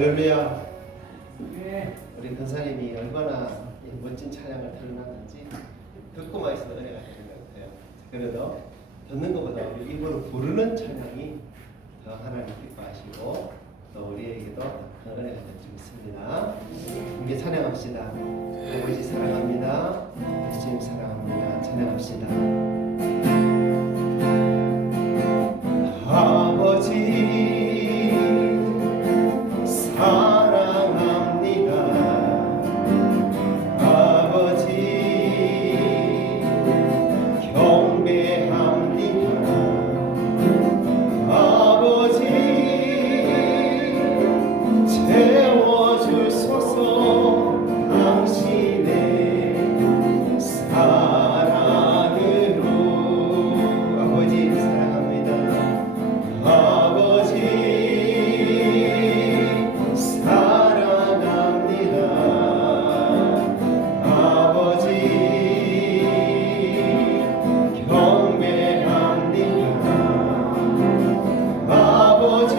할렐루야. 우리 권사님이 얼마나 멋진 찬양을 틀어놨는지 듣고만 있어도 은혜가 되는 것 같아요. 그래도 듣는 것보다 우리 입으로 부르는 찬양이 더 하나님 기뻐하시고 또 우리에게도 더 은혜가 될 수 있습니다. 함께 찬양합시다. 아버지 사랑합니다. 예수님 사랑합니다. 찬양합시다. 아버지 사랑합니다. 아버지 경배합니다. 아버지 채워주소서. 당신의 사랑으로. 아버지 사랑합니다. 아버지 사랑합니다. 아버지 경배합니다. 아버지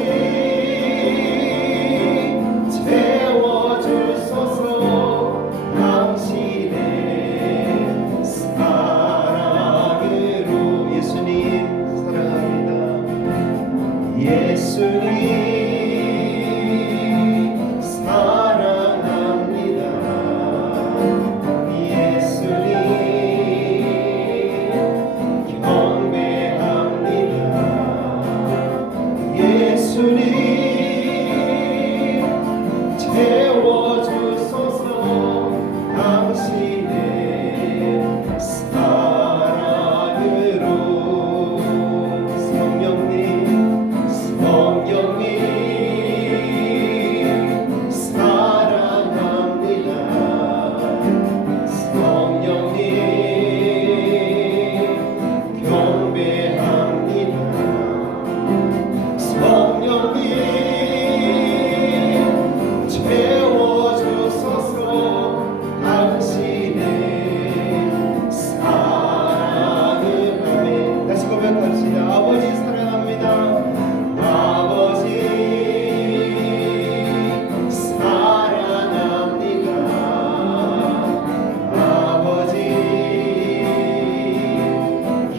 채워주소서. 당신의 사랑으로. 예수님 사랑합니다. 예수님 사랑합니다. 예수님 경배합니다. 예수님 채워주소서. 당신의 사랑으로. 성령님 성령님 사랑합니다. 성령님 경배합니다. 성령님 채워주소서. 당신의 사랑을. 아멘. 다시 고백합시다. 아버지 사랑합니다. 아버지 사랑합니다. 아버지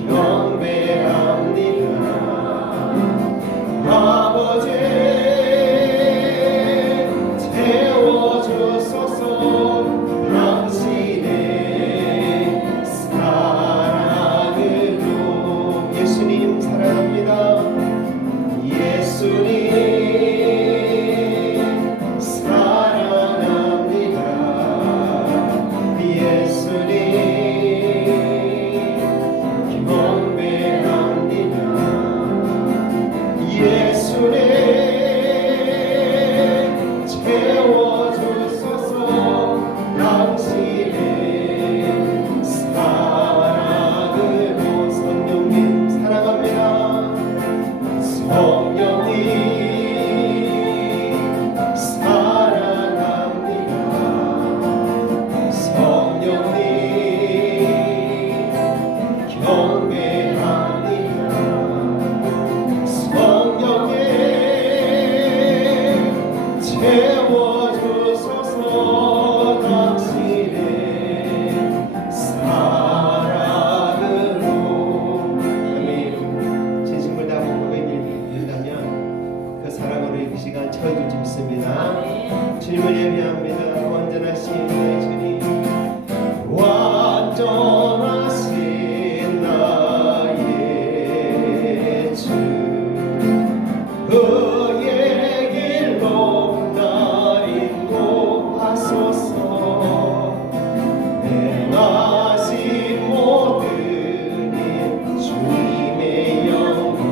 경배합니다. 아버지 채워주소서. 당신의 사랑으로. 예수님 사랑합니다. 예수님 사랑합니다. 예수님 경배합니다. 예수님 채워주소서. 당신의 사랑으로. 성령님 사랑합니다. 성령님 사랑합니다. 성령님 경배합니다. 성령님 채워주소서. 당신의 사랑으로. 아멘. 진심을 다하고 고백드린다면 그 사랑으로 이 시간 채워줄 수 있습니다. 주님을 예배합니다. 완전하신 나의 주님. 완전하신 나의 주. 그의 길로 날 인도하소서. 행하신 모든 일 주님의 영광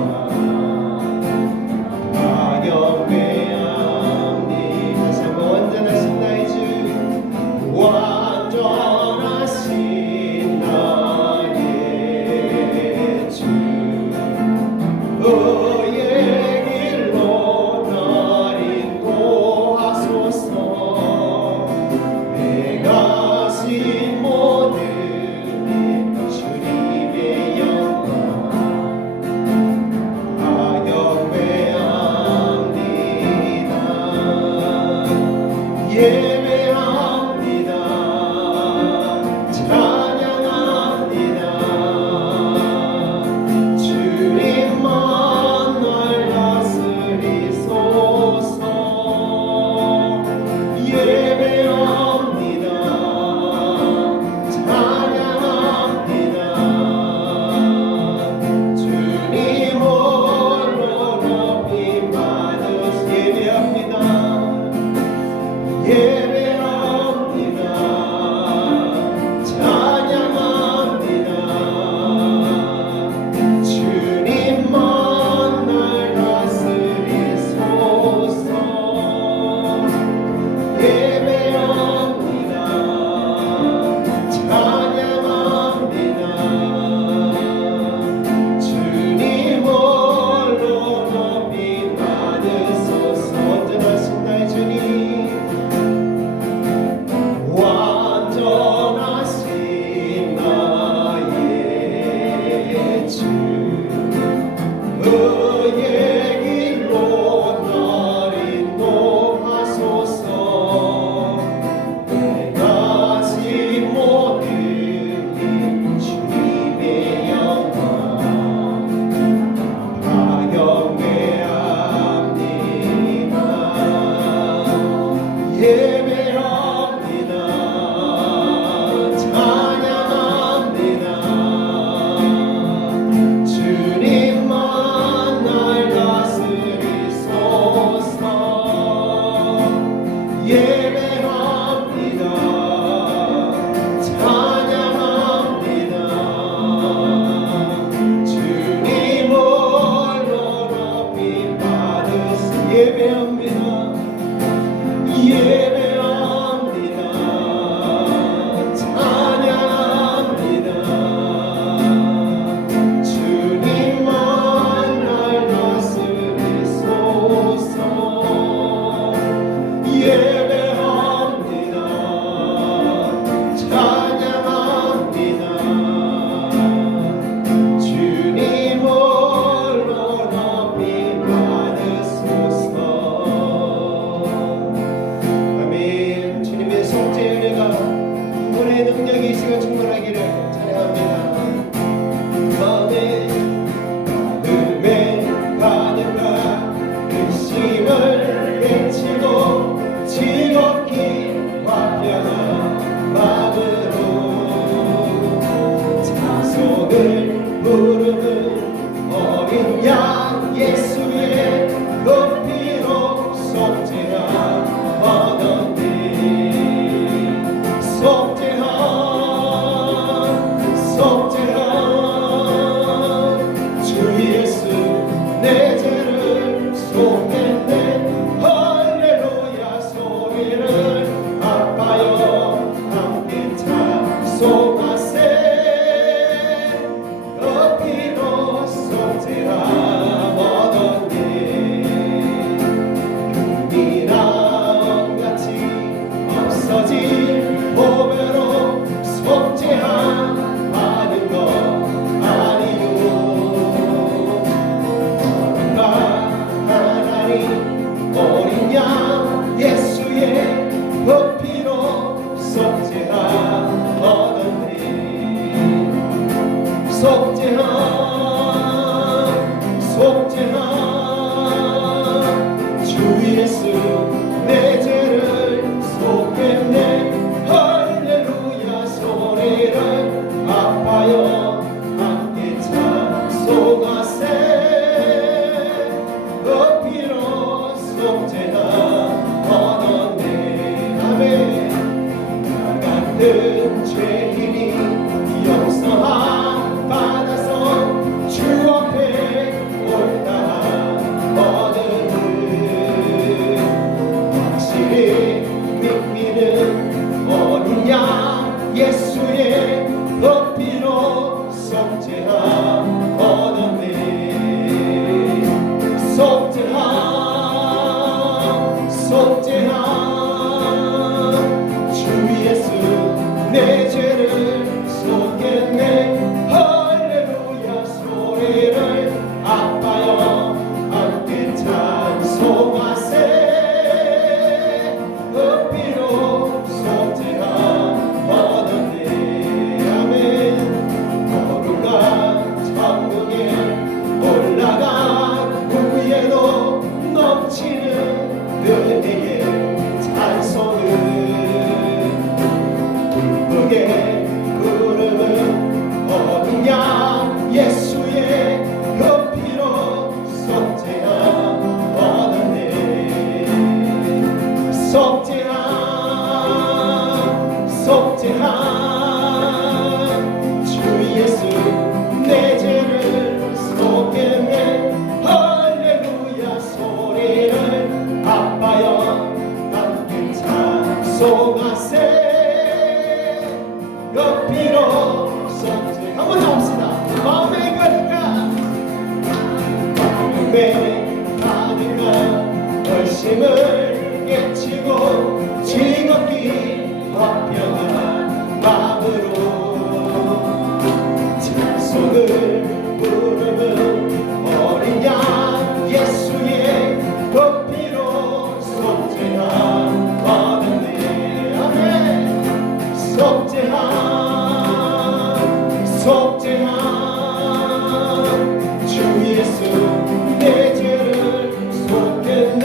다 경배하니. 다시 한번 완전하신 나의 주. 완전하신 속죄함 주 예수 내 죄를 속했네 할렐루야 소리를 아파요 함께 찬송하세 그 피로 속죄함 얻었네 아멘 나 같은 죄인이 용서함 받아서 주 앞에 옳다 얻으니 확실히 믿기는 어린 양 예수의 그 피로 속죄함 얻었네 속죄함 속죄함 주 예수 내 죄를 속했네 할렐루야 소리를 아파요 함께 찬송하세 그 피로 속죄함 얻었네 아멘 거룩한 천국에 올라간 후에도 넘치는 은혜의 찬송을 기쁘게 부르는 어린 양 예수의 그 피로 속죄함 얻었네 속죄함 속죄함 주 예수 내 죄를 속했네 할렐루야 소리를 아파요 함께 찬송하세 그 피로 속죄 한번 더 합시다 마음에 가득한 마음에 가득한 결심을 깨치고 즐겁게 화평한 마음으로 찬송을 부르는 어린 양 예수의 그 피로 속죄함 얻었네 아멘 속죄함 속죄함 주 예수 내 죄를 속했네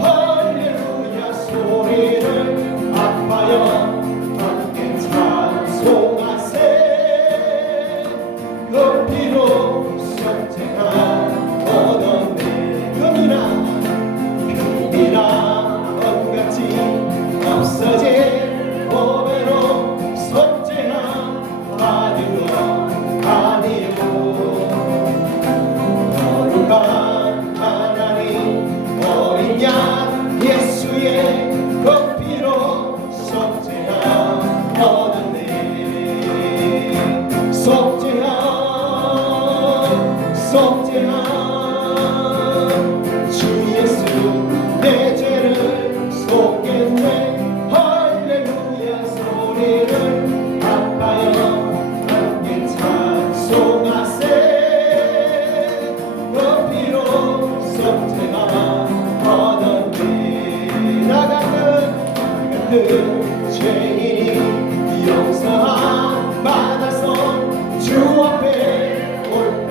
할렐루야 소리를 아파요 함께 찬송하세 그 피로 속죄함 얻었네 금이나 언같이 없어질 보배로 속죄함 받은 것 아니요 거룩한 하나님 어린 양 예수의 그 피로 속죄함 얻었네 속죄함 속죄함 주 예수 내 죄를 속했네 할렐루야 소리를 아파요 함께 찬송하세 그 피로 속죄함 얻었네 나 같은 죄인이 용서함 받아서 주 앞에 옳다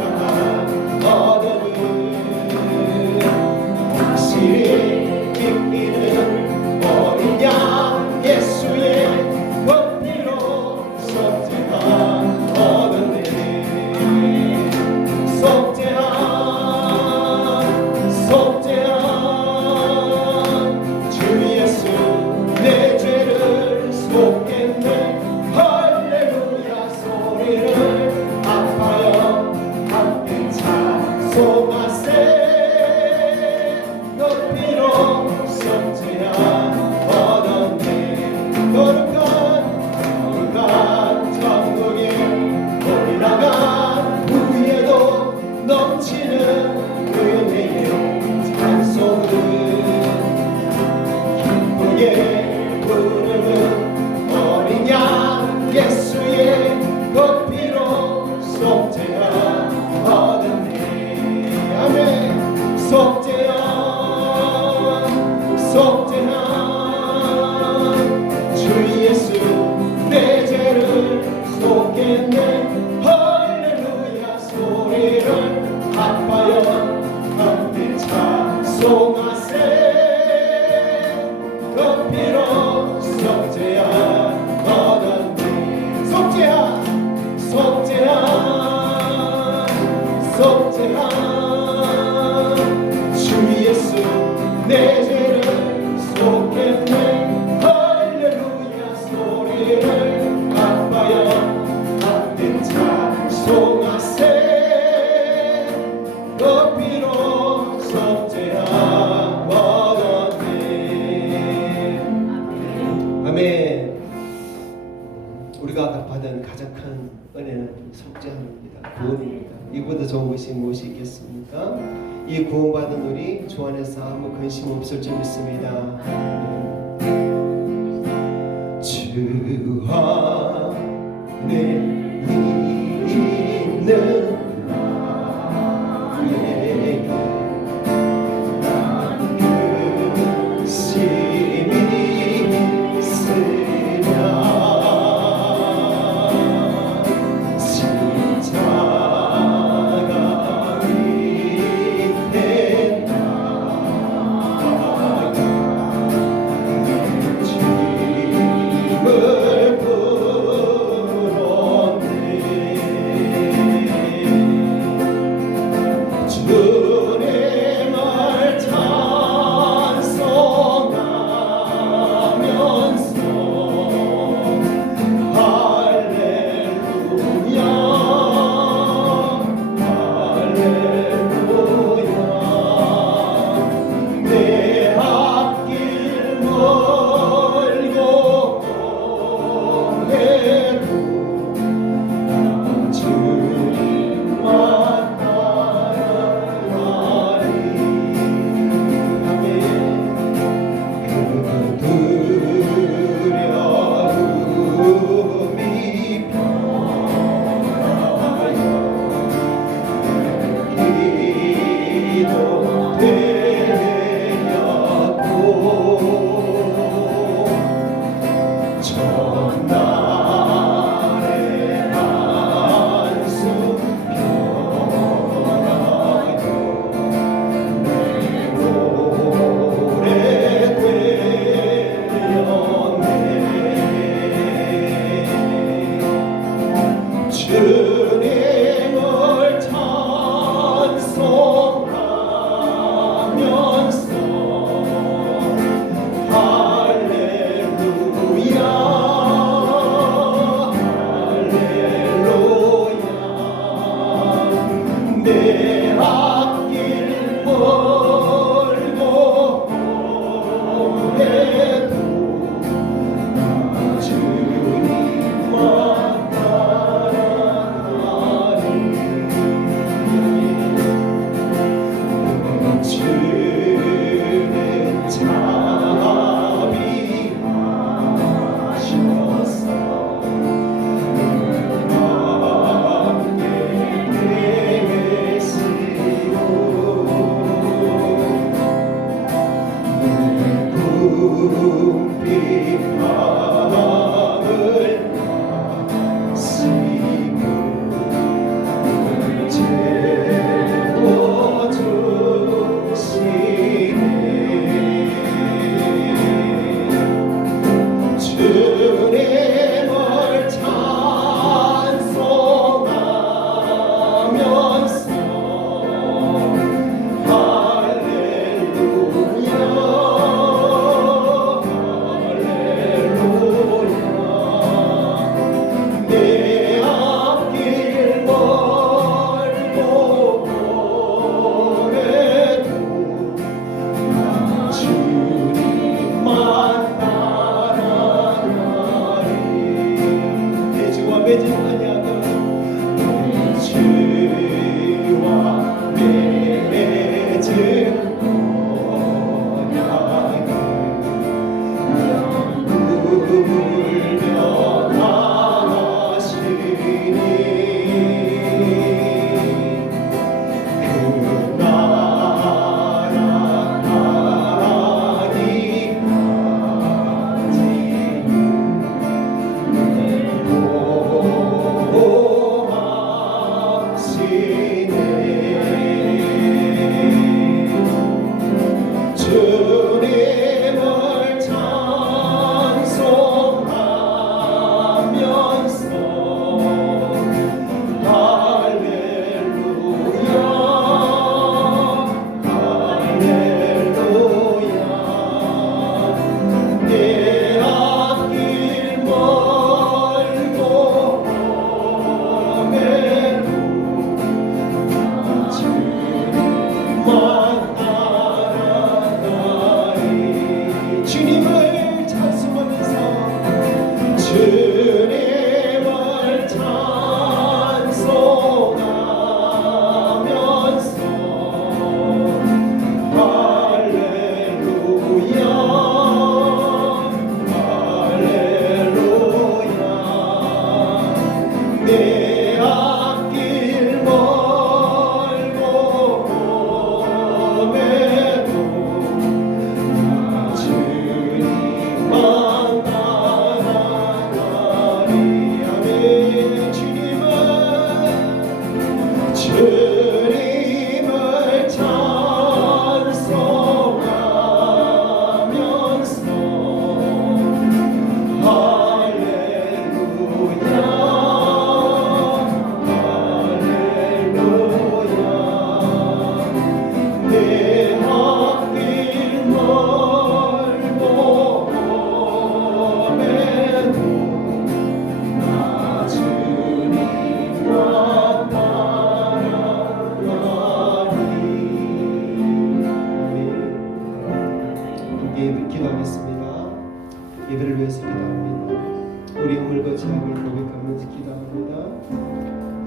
속죄합니다. 구원입니다. 이보다 좋은 것이 무엇이 있겠습니까? 이 구원받은 우리 주 안에서 아무 근심 없을 줄 믿습니다. 주 안에 있는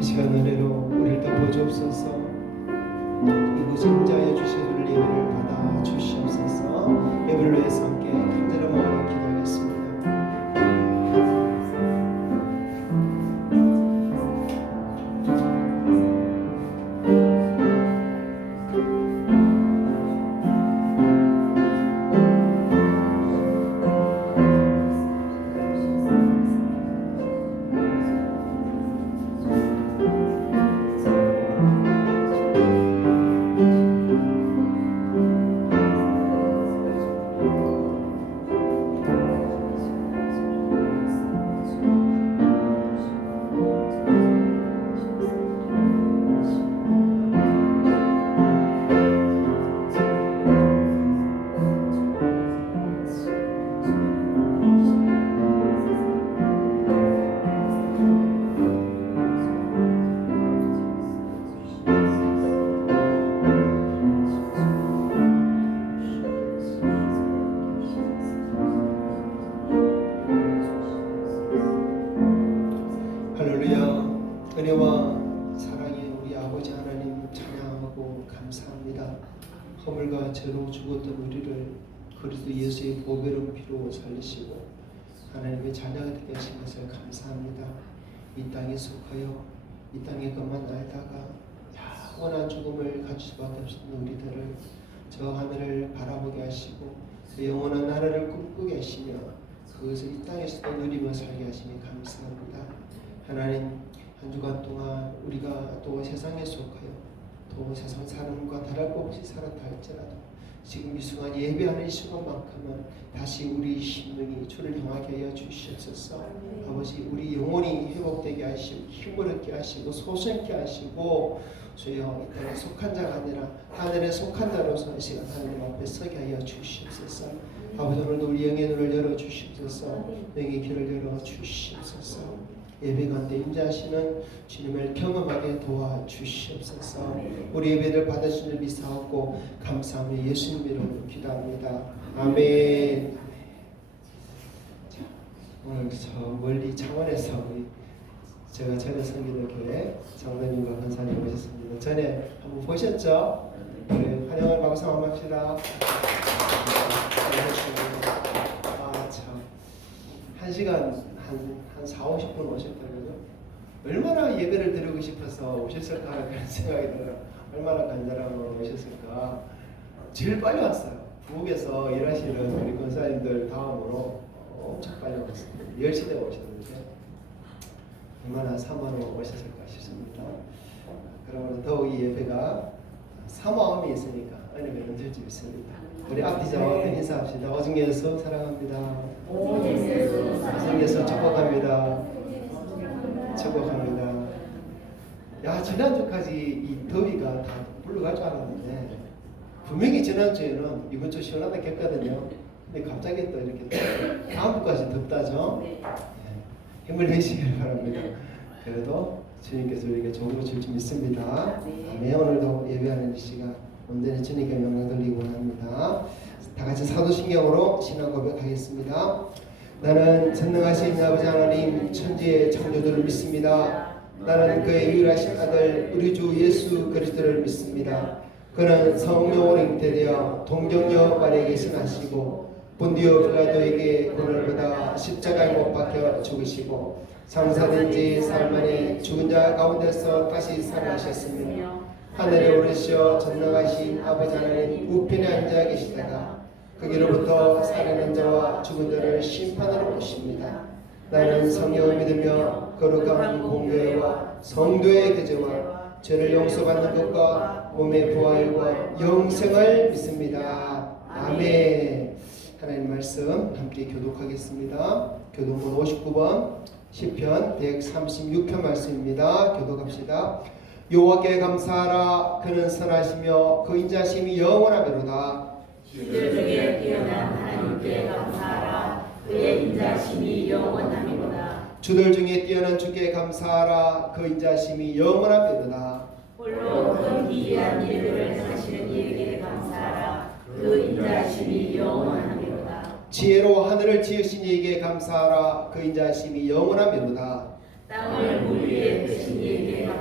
이 시간 은혜로 우리를 덮어주옵소서. 이곳에 임자하여 주시는 예배를 받아 주시옵소서. 예배를 위해서 함께 간절한 마음으로 기도하겠습니다. 할렐루야. 은혜와 사랑의 우리 아버지 하나님 찬양하고 감사합니다. 허물과 죄로 죽었던 우리를 그리스도 예수의 보배로운 피로 살리시고 하나님의 자녀가 되게 하신 것을 감사합니다. 이 땅에 속하여 이 땅의 것만 알다가 영원한 죽음을 가질 수밖에 없었던 우리들을 저 하늘을 바라보게 하시고 그 영원한 나라를 꿈꾸게 하시며 그것을 이 땅에서도 누리며 살게 하시니 감사합니다. 하나님, 한 주간 동안 우리가 또 세상에 속하여 또 세상 사람과 다를 것 없이 살았다 할지라도 지금 이 순간 예배하는 이 순간만큼은 다시 우리 심령이 주를 향하게 하여 주시옵소서. 아버지, 우리 영혼이 회복되게 하시고 힘을 얻게 하시고 소생케 하시고 주여 이 땅에 속한 자가 아니라 하늘에 속한 자로서 이 시간 하나님 앞에 서게 하여 주시옵소서. 아버지, 오늘도 우리 영의 눈을 열어주시옵소서. 영의 귀를 열어주시옵소서. 예배 가운데 임재하시는 주님을 경험하게 도와주시옵소서. 우리 예배를 받으시는 미사하고 감사하며 예수님 이름으로 기도합니다. 아멘. 자, 오늘 저 멀리 창원에서 제가 전에 섬기는 교회 장로님과 권사님 오셨습니다. 전에 한번 보셨죠? 네, 환영을 박수 한번 합시다. 아, 참. 1시간 한 4, 50분 오셨다고요? 얼마나 예배를 드리고 싶어서 오셨을까 하는 생각이 들어요. 얼마나 간절하고 오셨을까. 제일 빨리 왔어요. 부엌에서 일하시는 우리 권사님들 다음으로 엄청 빨리 왔어요. 10시에 오셨는데 얼마나 사모하러 오셨을까 싶습니다. 그러므로 더욱 이 예배가 사모함이 있으니까 은혜가 넘칠 줄 믿습니다. 우리 앞뒤자와 인사합시다. 오직 예수 사랑합니다. 오직 예수 축복합니다. 축복합니다. 야, 지난주까지 이 더위가 다 물러갈 줄 알았는데 분명히 지난주에는 이번 주 시원하다 했거든요. 근데 갑자기 또 이렇게 다음 주까지 덥다죠. 네. 힘을 내시길 바랍니다. 그래도 주님께서 우리에게 좋은 걸 줄 줄 믿습니다. 아멘. 오늘도 예배하는 이 시간 온전히 주님께 영광 돌리고 합니다. 다 같이 사도신경으로 신앙 고백하겠습니다. 나는 전능하신 아버지 하나님 천지의 창조주를 믿습니다. 나는 그의 유일하신 아들 우리 주 예수 그리스도를 믿습니다. 그는 성령으로 잉태되어 동정녀 마리아에게 생하시고 본디오 빌라도에게 고난을 받아 십자가에 못 박혀 죽으시고 장사된 지 사흘 만에 죽은 자 가운데서 다시 살아나셨으며 하늘에 오르시어 전능하신 아버지 하나님 우편에 앉아 계시다가 거기로부터 살아난 자와 죽은 자를 심판하러 오십니다. 나는 성령을 믿으며 거룩한 공교회와 성도의 교제와 죄를 용서받는 것과 몸의 부활과 영생을 믿습니다. 아멘. 하나님 말씀 함께 교독하겠습니다. 교독문 59번 시편 136편 말씀입니다. 교독합시다. 여호와께 감사하라. 그는 선하시며 그 인자심이 영원하리로다. 주들 중에 뛰어난 하나님께 감사하라. 그의 인자심이 영원하리로다. 주들 중에 뛰어난 주께 감사하라. 그 인자심이 영원하리로다. 홀로 그 기이한 일들을 행하시는 이에게 감사하라. 그 인자심이 영원하리로다. 지혜로 하늘을 지으신 이에게 감사하라. 그 인자심이 영원하리로다. 땅을 물 위에 펴신 이에게 감사하라.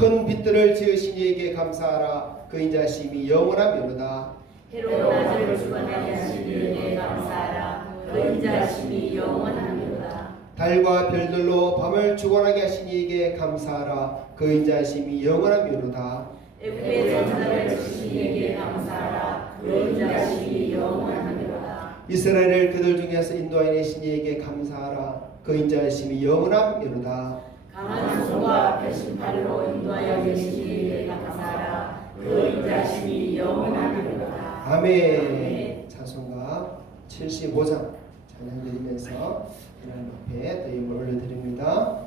큰 빛들을 지으신 이에게 감사하라. 그 인자심이 영원하미로다. 해로 낮을 주관하게 하신 이에게 감사하라. 그 인자심이 영원하미로다. 달과 별들로 밤을 주관하게 하신 이에게 감사하라. 그 인자심이 영원하미로다. 애굽의 전사를 주신 이에게 감사하라. 그 인자심이 영원하미로다. 이스라엘을 그들 중에서 인도하신 이에게 감사하라. 그 인자심이 영원하미로다. 강한 손과 펴신 팔로 인도하여 계신 이에게 감사하라. 그 인자심이 영원하미로다. 아멘. 찬송가 75장 찬양드리면서 하나님 앞에 또 예물 올려드립니다.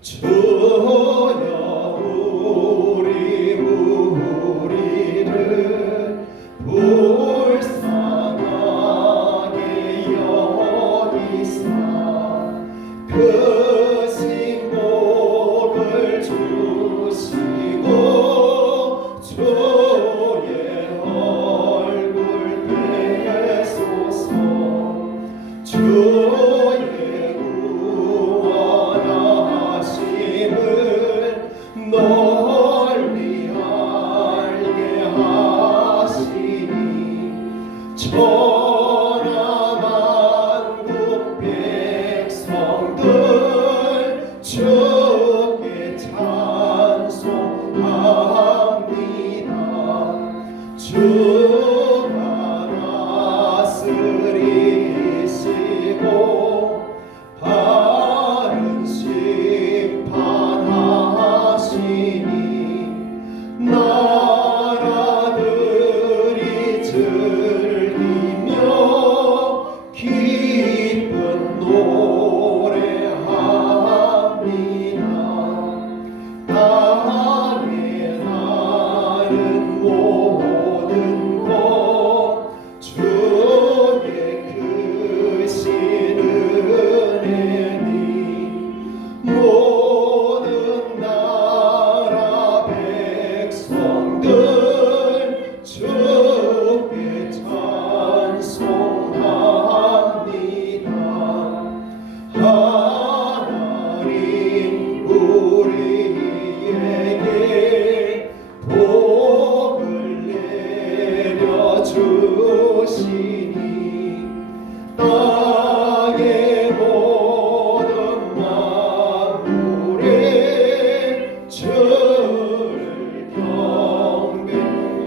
주여 우리 무리를 불쌍하게 여기사 그 신복을 주시고 주의 얼굴 뵈소서. 주의 구원하심을 널리 알게 하시니 천하만국 백성들 주께 찬송합니다. 주가 다스리시고 바른 심판하시니 나라들이 즐기며 기쁜 노래합니다. 땅에 사는 모든 것 주의 크신 은혜니 모든 나라 백성들 주께 찬송합니다. 하나님 우리에게 복을 내려주시니 땅의 모든 만물에 주를 경배합니다.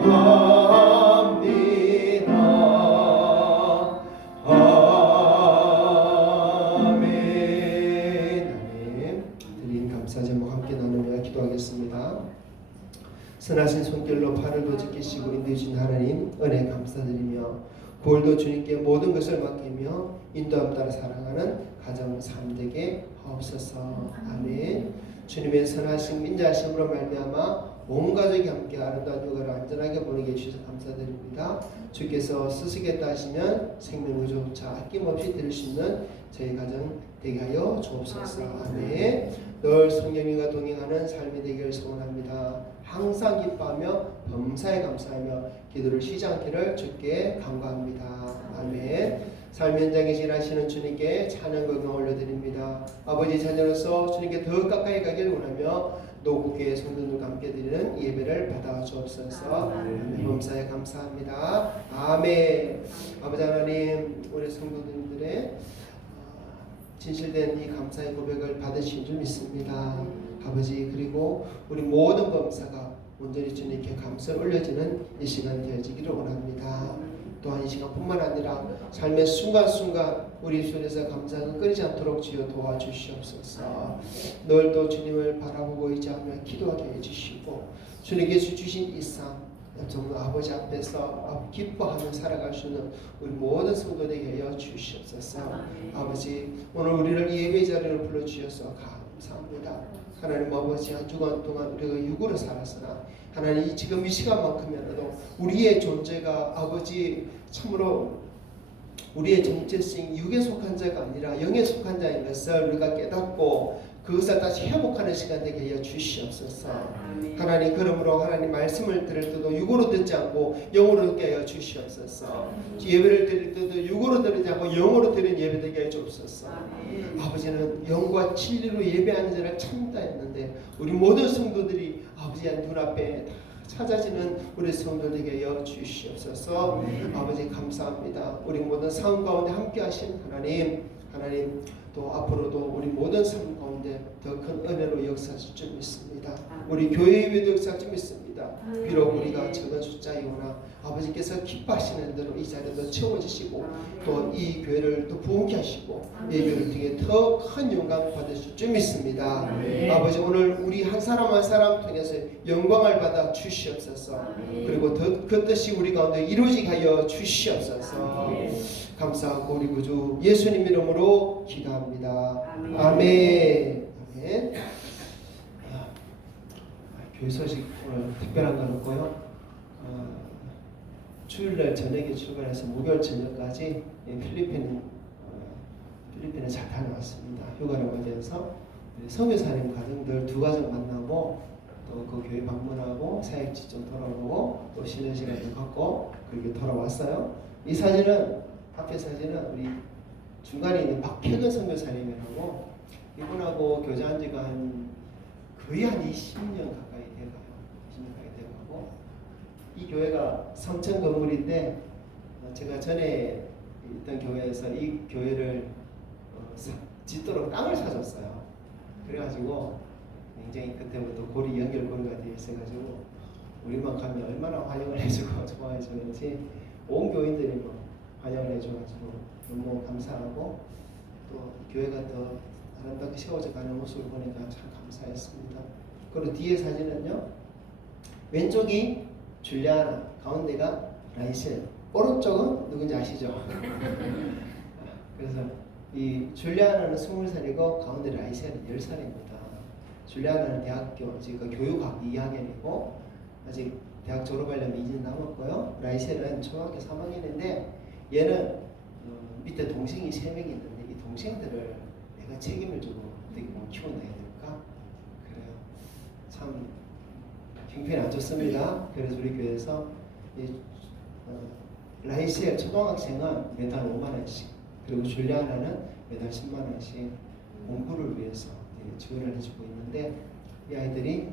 아멘. 드린 감사 제목 함께 나누며 기도하겠습니다. 선하신 손길로 팔을도 지키시고 인도해주신 하나님 은혜 감사드리며 9월도 주님께 모든 것을 맡기며 인도함 따라 살아가는 가정 삶되게 하옵소서. 아멘. 주님의 선하신 인자하심으로 말미암아 온 가족이 함께 아름다운 휴가를 안전하게 보내게 해주셔서 감사드립니다. 주께서 쓰시겠다 하시면 생명의조차 아낌없이 드릴 수 있는 저희 가정 되게 하여 주옵소서. 아멘. 늘 성령님과 동행하는 삶이 되기를 소원합니다. 항상 기뻐하며 범사에 감사하며 기도를 쉬지 않기를 주께 간구합니다. 아멘. 삶 현장에 일하시는 주님께 찬양과 영광 올려드립니다. 아버지 자녀로서 주님께 더 가까이 가길 원하며 노국교회 성도들과 함께 드리는 예배를 받아 주옵소서. 범사에 감사합니다. 아멘. 아버지 하나님 우리 성도들의 진실된 이 감사의 고백을 받으신 줄 믿습니다. 아버지 그리고 우리 모든 범사가 온전히 주님께 감사를 올려지는 이 시간 되어지기를 원합니다. 또한 이 시간뿐만 아니라 삶의 순간순간 우리 손에서 감사가 끊이지 않도록 주여 도와주시옵소서. 늘도 주님을 바라보고 의지하며 기도하게 해주시고 주님께서 주신 이 삶 정말 아버지 앞에서 기뻐하며 살아갈 수 있는 우리 모든 성도들에게 하여 주시옵소서. 아버지 오늘 우리를 예배 자리로 불러주셔서 감사합니다. 하나님 아버지 한 주간 동안 우리가 육으로 살았으나 하나님 지금 이 시간만큼이라도 우리의 존재가 아버지 참으로 우리의 정체성이 육에 속한 자가 아니라 영에 속한 자인 것을 우리가 깨닫고 그것을 다시 회복하는 시간 되게 하여 주시옵소서. 아멘. 하나님, 그러므로 하나님 말씀을 들을 때도 육으로 듣지 않고 영으로 듣게 하여 주시옵소서. 예배를 드릴 때도 육으로 드리지 않고 영으로 드리는 예배 되게 하여 주옵소서. 아멘. 아버지는 영과 진리로 예배하는 자를 참다 했는데 우리 모든 성도들이 아버지의 눈앞에 다 찾아지는 우리 성도들에게 하여 주시옵소서. 아버지 감사합니다. 우리 모든 삶 가운데 함께 하신 하나님 또 앞으로도 우리 모든 삶 가운데 더 큰 은혜로 역사하실 줄 믿습니다. 우리 교회 위에도 역사할 줄 믿습니다. 비록 우리가 적은 숫자이오나 아버지께서 기뻐하시는 대로 이 자리도 채워주시고 또 이 교회를 또 부흥케 하시고 예배를 통해 더 큰 영광 받으실 줄 믿습니다. 아버지, 오늘 우리 한 사람 한 사람 통해서 영광을 받아 주시옵소서. 그리고 그 뜻이 우리 가운데 이루어지게 하여 주시옵소서. 감사하고 우리 구주 예수님 이름으로 기도합니다. 아멘. 아멘. 교회 소식 오늘 특별한 건 없고요. 주일날 저녁에 출발해서 목요일 저녁까지 필리핀에 잘 다녀왔습니다. 휴가를 맞이해서 선교사님 가정들 두 가정 만나고 또 그 교회 방문하고 사역지 좀 돌아보고 또 쉬는 시간도 갖고 그렇게 돌아왔어요. 이 사진은 앞에 사진은 우리 중간에 있는 박혜근 선교사님이라고 이분하고 교제한 지가 거의 한 20년 가까이 돼가요. 20년 가까이 돼가고 이 교회가 3층 건물인데 제가 전에 있던 교회에서 이 교회를 짓도록 땅을 사줬어요. 그래가지고 굉장히 그때부터 고리 연결고리가 되어 있어가지고 우리만 가면 얼마나 환영을 해주고 좋아해 주는지 온 교인들이 뭐 환영을 해줘가지고 너무 감사하고 또 교회가 더 아름답게 세워져 가는 모습을 보니까 참 감사했습니다. 그리고 뒤에 사진은요, 왼쪽이 줄리아나, 가운데가 라이셀, 오른쪽은 누군지 아시죠? 그래서 이 줄리아나는 20살이고 가운데 라이셀은 10살입니다. 줄리아나는 대학교 지금 교육학 2학년이고 아직 대학 졸업하려면 2년 남았고요. 라이셀은 초등학교 3학년인데 얘는 밑에 동생이 3명이 있는데 이 동생들을 내가 책임을 지고 어떻게 보면 키워내야 될까? 그래요. 참 형편이 안 좋습니다. 그래서 우리 교회에서 라이셀 초등학생은 매달 5만 원씩 그리고 줄리아나는 매달 10만 원씩 공부를 위해서 지원을 해주고 있는데 이 아이들이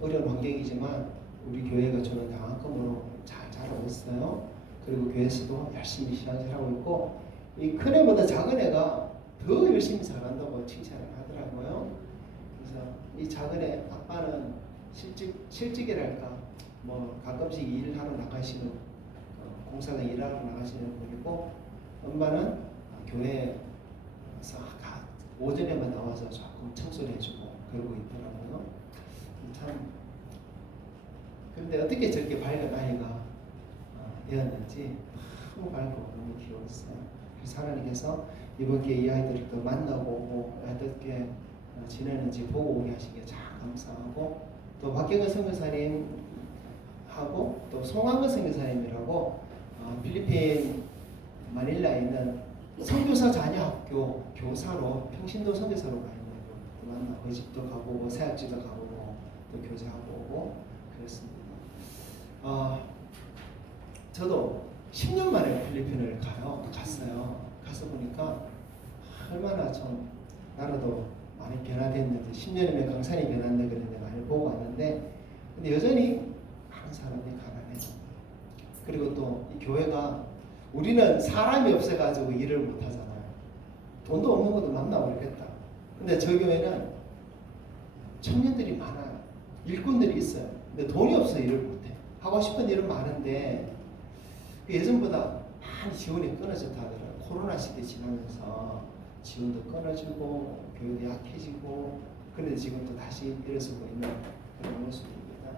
어려운 환경이지만 우리 교회가 주는 장학금으로 잘 자라고 있어요. 그리고 교회에서도 열심히 신앙생활하고 있고 이 큰 애보다 작은 애가 더 열심히 잘한다고 칭찬을 하더라고요. 그래서 이 작은 애 아빠는 실직이랄까 뭐 가끔씩 일하러 나가시는 공사장 일하러 나가시는 분이고 엄마는 교회에서 오전에만 나와서 조금 청소를 해주고 그러고 있더라고요. 참 그런데 어떻게 저렇게 밝은 아이가 되었는지 너무 밝고 너무 귀여웠어요. 그래서 하나님께서 이번 기회에 이 아이들을 또 만나고 오고 어떻게 지내는지 보고 오게 하신 게 참 감사하고 또 박경은 선교사님 하고 또 송한근 선교사님이라고 필리핀 마닐라에 있는 선교사 자녀학교 교사로 평신도 선교사로 가 있는 분 만나 그 집도 가보고 사역지도 가보고 또 교제하고 오고 그랬습니다. 저도 10년 만에 필리핀을 갔어요. 가서 보니까 얼마나 좀 나라도 많이 변화됐는데 10년이면 강산이 변했네 그랬는데 많이 보고 왔는데 근데 여전히 많은 사람들이 가난해요. 그리고 또 이 교회가 우리는 사람이 없어가지고 일을 못하잖아요. 돈도 없는 것도 만나 모르겠다. 근데 저 교회는 청년들이 많아요. 일꾼들이 있어요. 근데 돈이 없어 일을 못해. 하고 싶은 일은 많은데 예전보다 많이 지원이 끊어졌다 하더라고요. 코로나 시대 지나면서 지원도 끊어지고 교육이 약해지고 그런데 지금 또 다시 일어서고 있는 그런 모습입니다.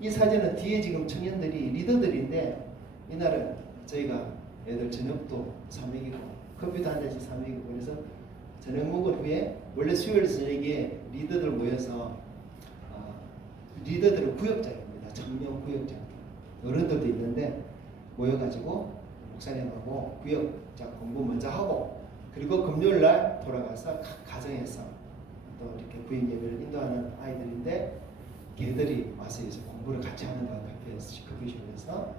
이 사진은 뒤에 지금 청년들이 리더들인데 이날은 저희가 애들 저녁도 사 먹이고 커피도 한 잔씩 사 먹이고 그래서 저녁 먹은 후에 원래 수요일 저녁에 리더들 모여서 리더들은 구역장입니다. 청년 구역장 어른들도 있는데 모여가지고 목사님하고 구역장 공부 먼저 하고 그리고 금요일 날 돌아가서 각 가정에서 또 이렇게 구인 예배를 인도하는 아이들인데 걔들이 와서 이제 공부를 같이 하는 것 같아요. 그교실에서.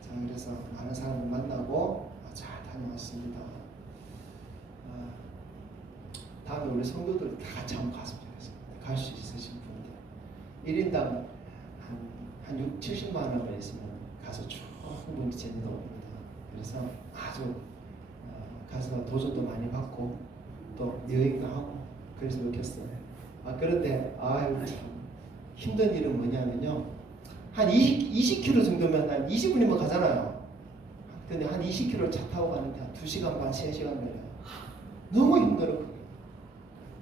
자, 그래서 많은 사람을 만나고 잘 다녀왔습니다. 다음에 우리 성도들 다 같이 한번 갔으면 좋겠습니다. 갈 수 있으신 분들 1인당 한 6, 70만 원을 있으면 가서 충분히 재미도 옵니다. 그래서 아주 가서 도전도 많이 받고 또 여행도 하고 그래서 좋겠어요. 그런데 참 힘든 일은 뭐냐면요, 한 20km 정도면 한 20분이면 가잖아요. 근데 한 20km 차 타고 가는데 한 2시간 반, 3시간 걸려요. 너무 힘들어.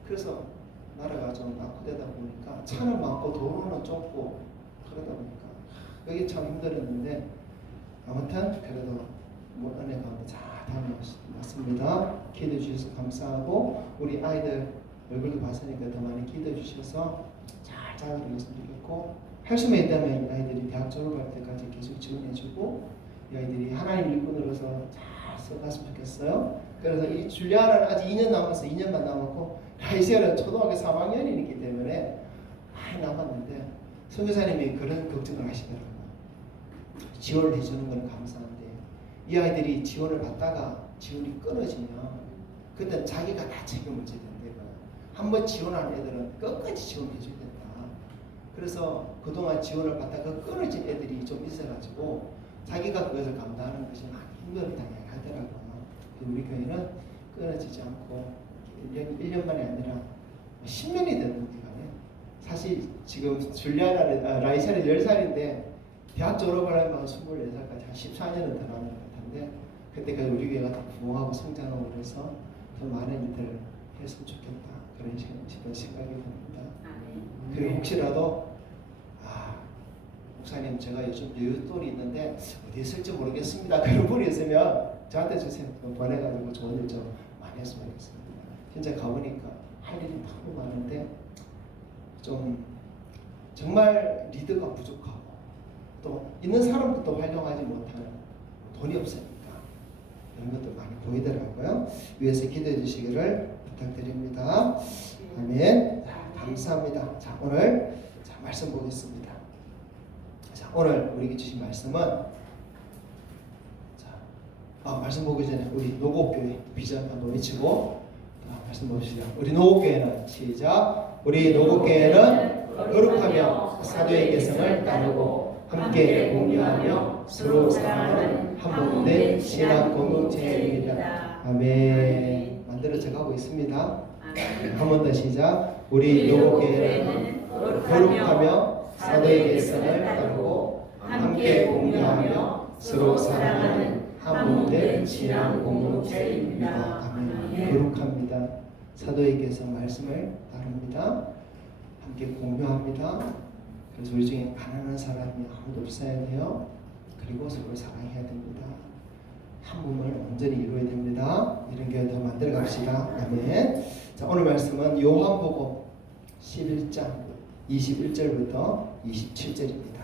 그래서 나라가 좀 낙후되다 보니까 차는 많고 도로는 좁고 그러다 보니까 그게 참 힘들었는데 아무튼 그래도 뭐 은혜 가운데 잘 다녀왔습니다. 기도해 주셔서 감사하고 우리 아이들 얼굴도 봤으니까 더 많이 기도해 주셔서 잘 자라주셨으면 좋겠고 할 수만 있다면 아이들이 대학 졸업할 때까지 계속 지원해주고 이 아이들이 하나님 일꾼으로서 잘 써갔으면 좋겠어요. 그래서 이 줄리아는 아직 2년 남았어. 2년만 남았고 라이셀은 초등학교 3학년이기 때문에 많이 남았는데 선교사님이 그런 걱정을 하시더라고요. 지원을 해주는 건 감사한데 이 아이들이 지원을 받다가 지원이 끊어지면 그때 자기가 다 책임을 져야 된다. 한번 지원한 애들은 끝까지 지원해 줘야 된다. 그래서 그동안 지원을 받다가 끊어진 애들이 좀 있어가지고 자기가 그것을 감당하는 것이 많이 힘들다고 하더라고요. 우리 교회는 끊어지지 않고 1년만이 아니라 10년이 됐는데 사실 지금 라이샤는 10살인데 대학 졸업하려면 24살까지 한 14년은 더 남은 것 같은데 그때까지 우리 교회가 더 부흥하고 성장하고 그래서 더 많은 일들을 했으면 좋겠다. 그런 생각이 듭니다. 그리고 혹시라도 목사님 제가 요즘 여윳돈이 있는데 어디에 쓸지 모르겠습니다. 그런 분이 있으면 저한테 주세요. 보내가지고 좋은 일 좀 많이 했으면 좋겠습니다. 현재 가보니까 할 일이 너무 많은데 좀 정말 리더가 부족하고 또 있는 사람들도 활용하지 못하는 돈이 없으니까 이런 것도 많이 보이더라고요. 위에서 기도해 주시기를 부탁드립니다. 아멘. 감사합니다. 자, 오늘 말씀 보겠습니다. 자, 오늘 우리에게 주신 말씀은 말씀 보기 전에 우리 노곡교회 비전 한번 외치고 말씀 봅시다. 우리 노곡교회는 시작. 우리 노곡교회는 거룩하며 사도의 개성을 따르고 함께 공유하며 서로 사랑하는 한 몸된 신앙 공동체입니다. 아멘. 만들어져 가고 있습니다. 한 번 더 시작. 우리 노곡교회는 거룩하며 사도의 개성을 따르고 함께 공유하며 서로 사랑하는 한 몸된 신앙 공동체입니다. 아멘. 거룩합니다. 사도의 개성 말씀을 따릅니다. 함께 공유합니다. 그래서 우리 중에 가난한 사람이 아무도 없어야 돼요. 그리고 서로 사랑해야 됩니다. 한 몸을 온전히 이루어야 됩니다. 이런 교회 더 만들어 갑시다. 아멘. 자, 오늘 말씀은 요한복음 11장 21절부터 27절입니다.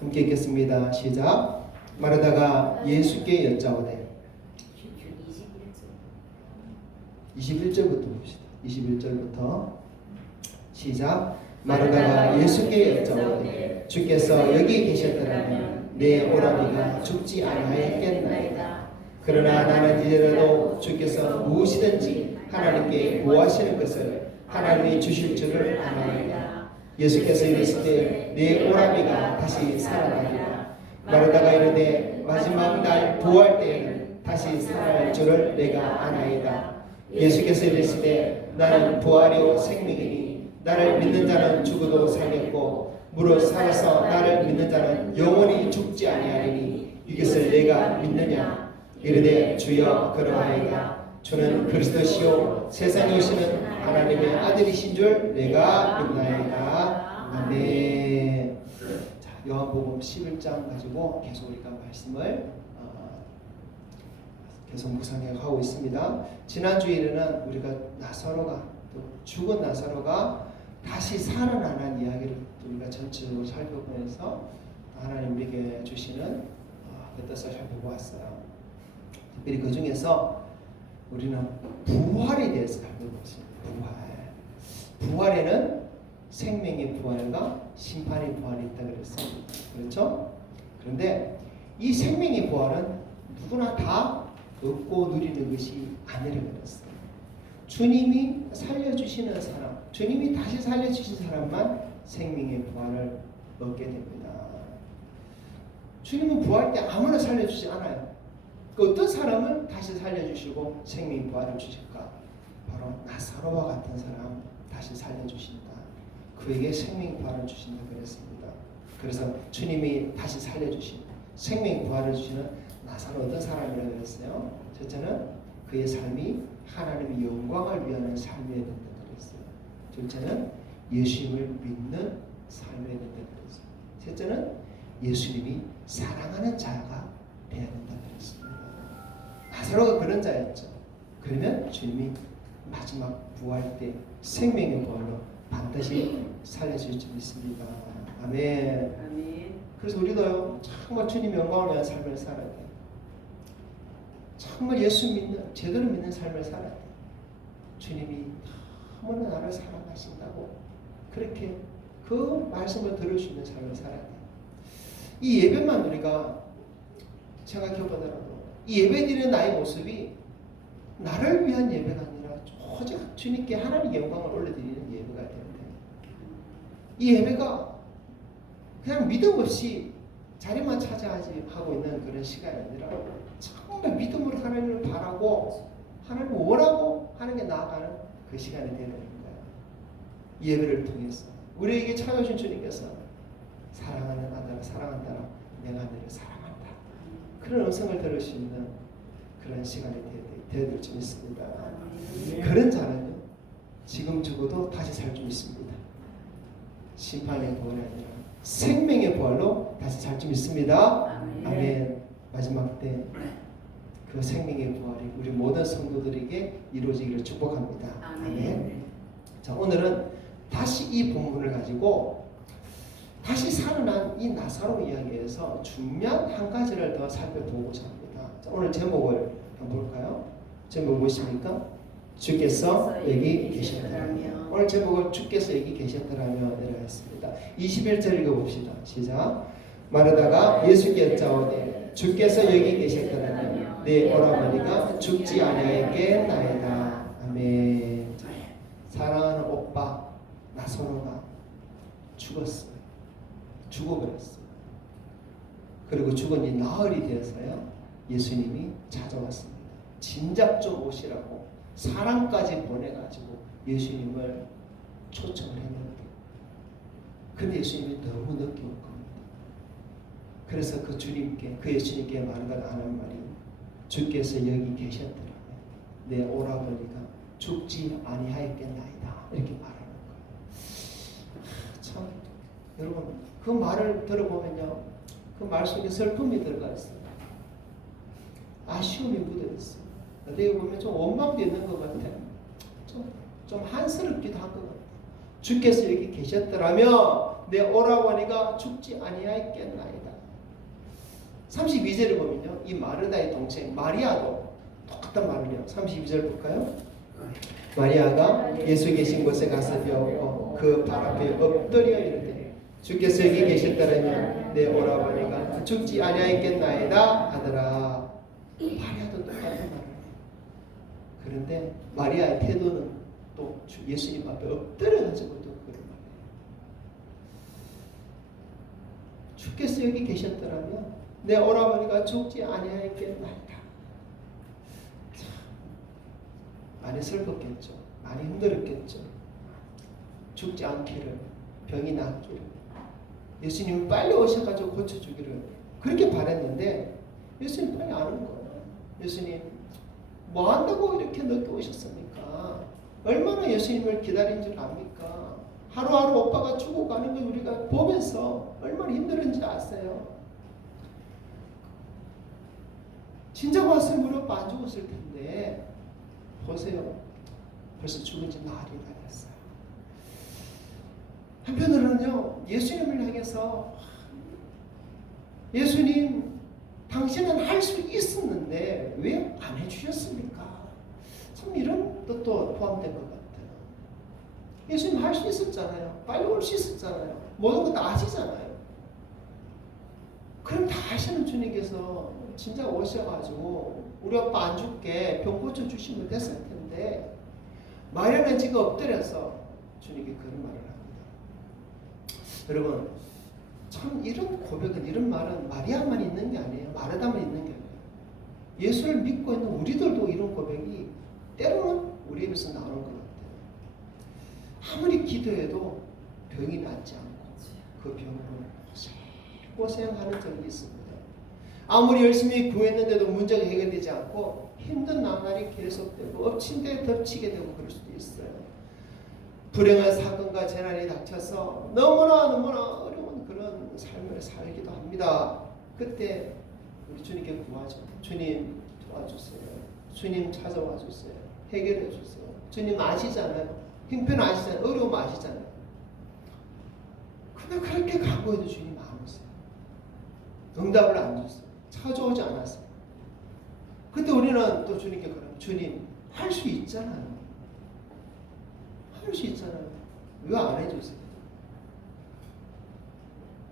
함께 읽겠습니다. 시작. 마르다가 예수께 여짜오되 21절부터 봅시다. 21절부터 시작. 마르다가 예수께 여짜오되 주께서 여기 계셨더라면 내 오라비가 죽지 아니하였겠나이다. 그러나 나는 이제라도 주께서 무엇이든지 하나님께 구하시는 것을 하나님이 주실 줄을 아나이다. 예수께서 이르시되 내 오라비가 다시 살아나리라. 마르다가 이르되 마지막 날 부활 때에는 다시 살아날 줄을 내가 아나이다. 예수께서 이르시되 나는 부활이요 생명이니 나를 믿는 자는 죽어도 살겠고 무릇 살아서 나를 믿는 자는 영원히 죽지 아니하리니 이것을 내가 믿느냐. 이르되 주여 그러하이다. 주는 그리스도시요 세상에 오시는 하나님의 아들이신 줄 내가 믿나이다. 아멘. 자, 요한복음 11장 가지고 계속 우리가 말씀을 계속 묵상하고 있습니다. 지난 주일에는 우리가 나사로가 또 죽은 나사로가 다시 살아나는 이야기를 우리가 전체적으로 살펴보면서 하나님 우리에게 주시는 그 뜻을 살펴보았어요. 특별히 그 중에서 우리는 부활에 대해서 살펴보고 있습니다. 부활에는 생명의 부활과 심판의 부활이 있다 그랬어요. 그렇죠? 그런데 이 생명의 부활은 누구나 다 얻고 누리는 것이 아니라고 그랬어요. 주님이 살려주시는 사람, 주님이 다시 살려주신 사람만 생명의 부활을 얻게 됩니다. 주님은 부활 때 아무나 살려주지 않아요. 그 어떤 사람은 다시 살려주시고 생명의 부활을 주실까? 바로 나사로와 같은 사람 다시 살려주신다. 그에게 생명의 부활을 주신다 그랬습니다. 그래서 주님이 다시 살려주신 생명의 부활을 주시는 나사로 어떤 사람이라고 그랬어요? 첫째는 그의 삶이 하나님의 영광을 위하는 삶이어야 된다 그랬어요. 둘째는 예수님을 믿는 삶이어야 된다 그랬어요. 셋째는 예수님이 사랑하는 자가 되어야 된다 그랬습니다. 나사로가 그런 자였죠. 그러면 주님이 마지막 부활 때 생명의 부활로 반드시 살려줄 줄 믿습니다. 아멘. 아멘. 그래서 우리도요 정말 주님 영광을 위한 삶을 살아야 돼요. 정말 예수 믿는 제대로 믿는 삶을 살아야 돼요. 주님이 너무나 나를 사랑하신다고 그렇게 그 말씀을 들을 수 있는 삶을 살아야 돼요. 이 예배만 우리가 생각해보더라도 이 예배드리는 나의 모습이 나를 위한 예배가 아니라 오직 주님께 하나님의 영광을 올려드리는 예배가 되는데 이 예배가 그냥 믿음 없이 자리만 차지하지 하고 있는 그런 시간이 아니라 정말 믿음으로 하나님을 바라고 하나님을 원하고 하나님께 나아가는 그 시간이 되는 거예요. 이 예배를 통해서 우리에게 찾아오신 주님께서 사랑하는 아들, 사랑한다, 내가 너를 사랑한다. 그런 음성을 들을 수 있는 그런 시간이 되어야 줄 믿습니다. 그런 자는요 지금 죽어도 다시 살 줄 믿습니다. 심판의 부활이 아니라 생명의 부활로 다시 살 줄 믿습니다. 아멘. 마지막 때 그 생명의 부활이 우리 모든 성도들에게 이루어지기를 축복합니다. 아멘. 자, 오늘은 다시 이 본문을 가지고 다시 살아난 이 나사로 이야기에서 중요한 한 가지를 더 살펴보고자 합니다. 자, 오늘 제목을 한번 볼까요? 제목 무엇입니까? 주께서 여기 계셨더라면. 오늘 제목을 주께서 여기 계셨더라면 이라 했습니다. 21절 읽어봅시다. 시작. 마르다가 예수께 여짜오되 주께서 여기 계셨더라면 내 오라버니가 죽지 아니하였겠나이다. 아멘. 사랑하는 오빠 나사로가 죽었어요. 죽어버렸어요. 그리고 죽은 지 나흘이 되어서요 예수님이 찾아왔습니다. 진작 좀 오시라고 사람까지 보내가지고 예수님을 초청을 했는데 근데 예수님이 너무 늦게 온 겁니다. 그래서 그 주님께 그 예수님께 마르다가 하는 말이 주께서 여기 계셨더라면 내 오라버니가 죽지 아니하였겠나이다 이렇게 말하는 거예요. 참 여러분 그 말을 들어보면요 그 말 속에 슬픔이 들어가 있어요. 아쉬움이 묻어 있어요. 어떻게 보면 좀 원망도 있는 것 같아요. 좀 한스럽기도 한 것 같아요. 주께서 여기 계셨더라면 내 오라버니가 죽지 아니하였겠나이다. 32절을 보면요 이 마르다의 동생 마리아도 똑같은 말을 해요. 32절 볼까요? 마리아가 예수 계신 곳에 가서 배웠고 그 발 앞에 엎드려 이르되 주께서 여기 계셨더라면 내 오라버니가 죽지 아니하였겠나이다 하더라. 마리아도 똑같은 말을 해요. 그런데 마리아의 태도는 또 예수님 앞에 엎드려가지고 또 그런 말이에요. 주께서 여기 계셨더라면 내 오라버니가 죽지 아니하였겠나이다. 참 많이 슬펐겠죠. 많이 힘들었겠죠. 죽지 않기를, 병이 낫기를, 예수님이 빨리 오셔가지고 고쳐주기를 그렇게 바랬는데 예수님 빨리 안 온 거예요. 예수님 뭐 한다고 이렇게 늦게 오셨습니까? 얼마나 예수님을 기다린 줄 압니까? 하루하루 오빠가 죽어가는 걸 우리가 보면서 얼마나 힘들었는지 아세요? 진작 왔으면 우리 오빠 안 죽었을 텐데 보세요. 벌써 죽은 지 나흘이나 됐어요. 한편으로는요 예수님을 향해서 예수님, 당신은 할 수 있었는데 왜 안 해주셨습니까? 참 이런 뜻도 포함된 것 같아요. 예수님 할 수 있었잖아요. 빨리 올 수 있었잖아요. 모든 것 다 아시잖아요. 그럼 다 아시는 주님께서 진짜 오셔가지고 우리 아빠 안 죽게 병 고쳐주시면 됐을 텐데 마리아는 지금 엎드려서 주님께 그런 말을 합니다. 여러분, 참 이런 고백은, 이런 말은 마리아만 있는 게 아니에요. 마르다만 있는 게 아니에요. 예수를 믿고 있는 우리들도 이런 고백이 때로는 우리 입에서 나오는 것 같아요. 아무리 기도해도 병이 낫지 않고 그 병으로 고생하는 적이 있습니다. 아무리 열심히 구했는데도 문제가 해결되지 않고 힘든 나날이 계속되고 엎친 데 덮치게 되고 그럴 수도 있어요. 불행한 사건과 재난이 닥쳐서 너무나 어려운 그런 삶을 살기도 합니다. 그때 우리 주님께 구하죠. 주님 도와주세요. 주님 찾아와 주세요. 해결해 주세요. 주님 아시잖아요. 형편 아시잖아요. 어려움 아시잖아요. 근데 그렇게 간구해도 주님 안 오세요. 응답을 안 줬어요. 찾아오지 않았어요. 그때 우리는 또 주님께 그러면 주님 할 수 있잖아요. 할 수 있잖아요. 왜 안 해주세요?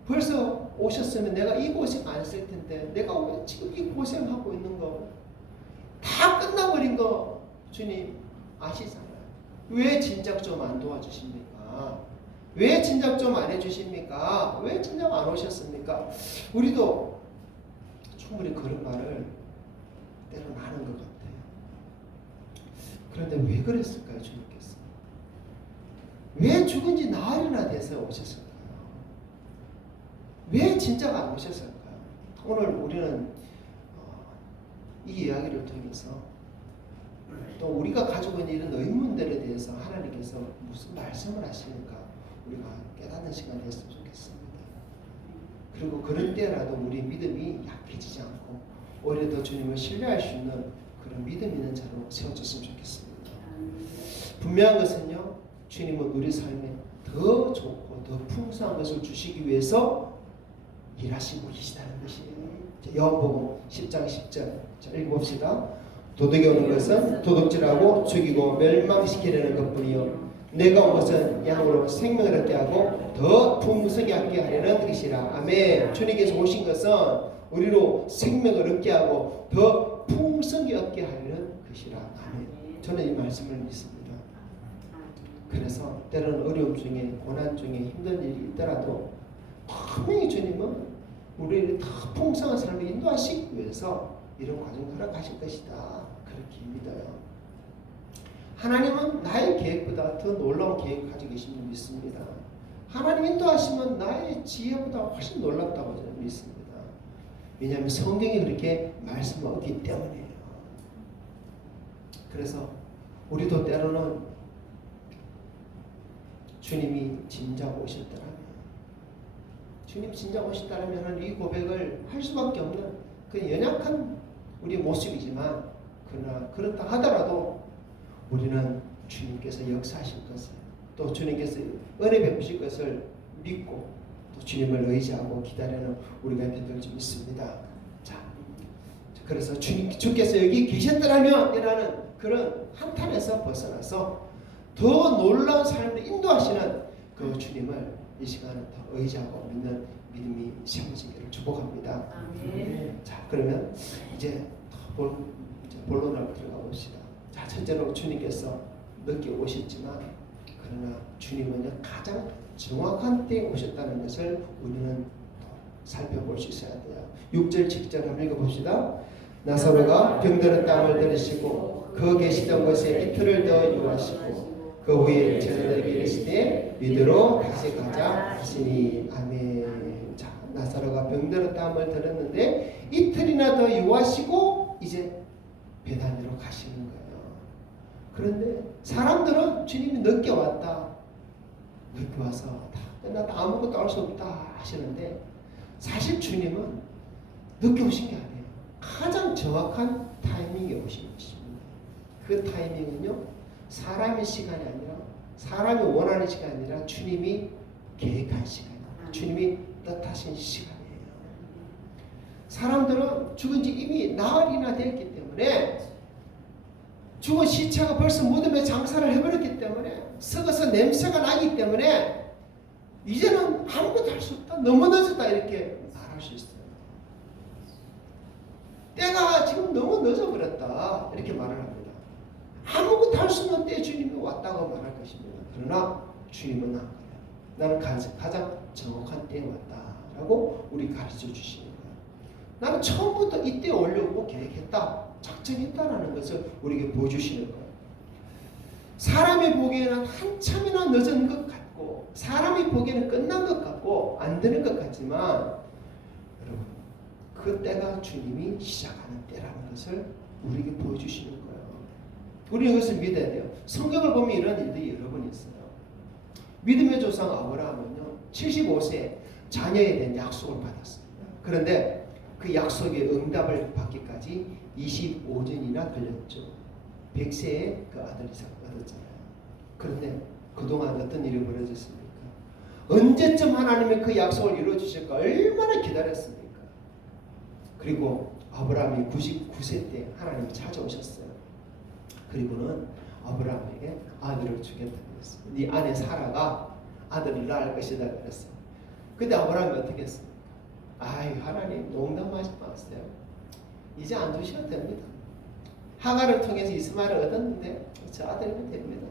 벌써 오셨으면 내가 이 고생 안 했을 텐데 내가 왜 지금 이 고생하고 있는 거 다 끝나버린 거 주님 아시잖아요. 왜 진작 좀 안 도와주십니까? 왜 진작 좀 안 해주십니까? 왜 진작 안 오셨습니까? 우리도 충분히 그런 말을 때로는 하는 것 같아요. 그런데 왜 그랬을까요, 주님께서? 왜 죽은 지 나흘이나 돼서 오셨을까요? 왜 진작 안 오셨을까요? 오늘 우리는 이 이야기를 통해서 또 우리가 가지고 있는 이런 의문들에 대해서 하나님께서 무슨 말씀을 하시는가 우리가 깨닫는 시간이 됐으면 좋겠습니다. 그리고 그런 때라도 우리 믿음이 약해지지 않고 오히려 더 주님을 신뢰할 수 있는 그런 믿음 있는 자로 세워졌으면 좋겠습니다. 분명한 것은요, 주님은 우리 삶에 더 좋고 더 풍성한 것을 주시기 위해서 일하시고 계시다는 것이에요. 요한복음 10장 10절 읽어봅시다. 도둑이 오는 것은 도둑질하고 죽이고 멸망시키려는 것뿐이요 내가 온 것은 양으로 생명을 얻게 하고 더 풍성히 얻게 하려는 것이라. 아멘. 주님께서 오신 것은 우리로 생명을 얻게 하고 더 풍성히 얻게 하려는 것이라. 아멘. 저는 이 말씀을 믿습니다. 그래서 때로는 어려움 중에 고난 중에 힘든 일이 있더라도 분명히 주님은 우리를 더 풍성한 삶을 인도하시기 위해서 이런 과정을 허락하실 것이다. 그렇게 믿어요. 하나님은 나의 계획보다 더 놀라운 계획을 가지고 계신 줄 믿습니다. 하나님 인도하시면 나의 지혜보다 훨씬 놀랍다고 저는 믿습니다. 왜냐하면 성경이 그렇게 말씀하기 때문이에요. 그래서 우리도 때로는 주님이 진작 오셨더라면, 주님 진작 오셨다면 이 고백을 할 수밖에 없는 그 연약한 우리 모습이지만, 그러나 그렇다 하더라도 우리는 주님께서 역사하실 것을, 또 주님께서 은혜 베푸실 것을 믿고 또 주님을 의지하고 기다리는 우리가 되될 줄 믿습니다. 자, 그래서 주께서 여기 계셨더라면 이라는 그런 한탄에서 벗어나서 더 놀라운 삶을 인도하시는 그 주님을 이 시간에 더 의지하고 믿는 믿음이 세워지기를 축복합니다. 자, 그러면 이제 본론으로 들어가 봅시다. 자, 첫째로 주님께서 늦게 오셨지만 그러나 주님은 가장 정확한 때에 오셨다는 것을 우리는 살펴볼 수 있어야 돼요. 6절 7절 한번 읽어봅시다. 나사로가 병들은 땀을 들이시고 그 계시던 곳에 이틀을 더 유하시고 그 후에 제자들에게 이르시되 이대로 다시 가자 하시니. 아멘. 자, 나사로가 병들은 땀을 들었는데 이틀이나 더 유하시고 이제 베다니로 가시는 거예요. 그런데 사람들은 주님이 늦게 왔다, 늦게 와서 다 끝났다, 아무것도 할 수 없다 하시는데 사실 주님은 늦게 오신 게 아니에요. 가장 정확한 타이밍에 오신 것입니다. 그 타이밍은요, 사람의 시간이 아니라, 사람이 원하는 시간이 아니라 주님이 계획한 시간이에요. 주님이 뜻하신 시간이에요. 사람들은 죽은 지 이미 나흘이나 됐기 때문에 죽은 시체가 벌써 무덤에 장사를 해버렸기 때문에 썩어서 냄새가 나기 때문에 이제는 아무것도 할 수 없다. 너무 늦었다. 이렇게 말할 수 있어요. 때가 지금 너무 늦어버렸다. 이렇게 말을 합니다. 아무것도 할 수 없는 때에 주님이 왔다고 말할 것입니다. 그러나 주님은 안 그래요. 나는 가장 정확한 때에 왔다라고 우리 가르쳐 주시는 거예요. 나는 처음부터 이때 오려고 계획했다. 작정했다라는 것을 우리에게 보여주시는 거예요. 사람이 보기에는 한참이나 늦은 것 같고 사람이 보기에는 끝난 것 같고 안 되는 것 같지만 여러분 그 때가 주님이 시작하는 때라는 것을 우리에게 보여주시는 거예요. 우리는 이것을 믿어야 돼요. 성경을 보면 이런 일들이 여러 번 있어요. 믿음의 조상 아브라함은요 75세 자녀에 대한 약속을 받았습니다. 그런데 그 약속의 응답을 받기까지 25년이나 걸렸죠. 100세에 그 아들이 얻었잖아요. 그런데 그동안 어떤 일이 벌어졌습니까? 언제쯤 하나님의 그 약속을 이루어주실까 얼마나 기다렸습니까? 그리고 아브라함이 99세 때 하나님이 찾아오셨어요. 그리고는 아브라함에게 아들을 주겠다고 했어요. 네 아내 사라가 아들을 낳을 것이다 그랬어요. 근데 아브라함이 어떻게 했습니까? 아이 하나님 농담하지 마세요. 이제 안 주셔도 됩니다. 하갈을 통해서 이스마엘을 얻었는데 저 아들이면 됩니다.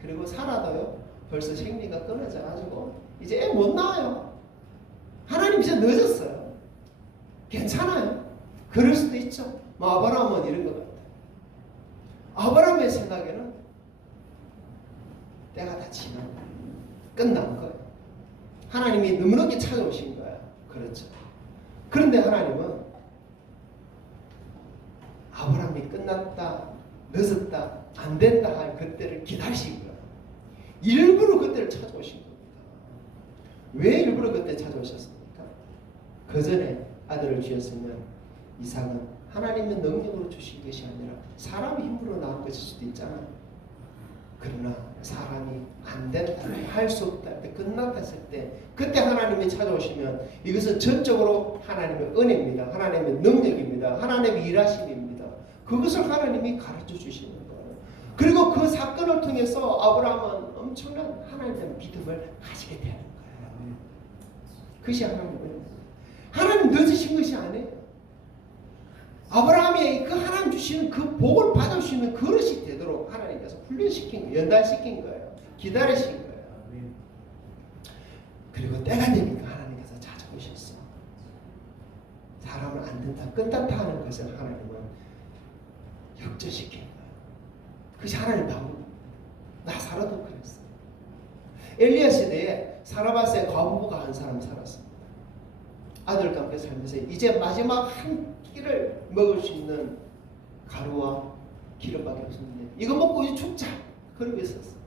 그리고 사라도요 벌써 생리가 끊어져 가지고 이제 애 못 낳아요. 하나님 이제 늦었어요. 괜찮아요. 그럴 수도 있죠. 아브라함은 이런 것 같아요. 아브라함의 생각에는 때가 다 지난 거예요. 끝난 거예요. 하나님이 너무너게 찾아오신 거예요. 그렇죠. 그런데 하나님은 아브라함이 끝났다, 늦었다, 안 된다 할 그때를 기다리신 거예요. 일부러 그때를 찾아오신 겁니다. 왜 일부러 그때 찾아오셨습니까? 그 전에 아들을 주셨으면 이삭은 하나님의 능력으로 주신 것이 아니라 사람의 힘으로 낳은 것일 수도 있잖아요. 그러나 사람이 안 된다, 할 수 없다, 끝났다 했을 때 그때 하나님이 찾아오시면 이것은 전적으로 하나님의 은혜입니다. 하나님의 능력입니다. 하나님의 일하심입니다. 그것을 하나님이 가르쳐 주시는 거예요. 그리고 그 사건을 통해서 아브라함은 엄청난 하나님의 믿음을 가지게 되는 거예요. 그것이 하나님의 하나님 늦으신 것이 아니에요. 아브라함이 그 하나님 주시는 그 복을 받을 수 있는 그릇이 되도록 하나님께서 훈련시킨 거예요. 연단시킨 거예요. 기다리신 거예요. 그리고 때가 되니까 하나님께서 찾아오셨어. 사람을 안 된다, 끝났다 하는 것을 하나님은 역전시킨 거예요. 그것이 하나님 방법. 나사로도 그랬어요. 엘리야 시대에 사라밧의 과부부가 한 사람 살았습니다. 아들과 함께 살면서 이제 마지막 한 끼를 먹을 수 있는 가루와 기름밖에 없었는데 이거 먹고 이제 죽자 그러고 있었어요.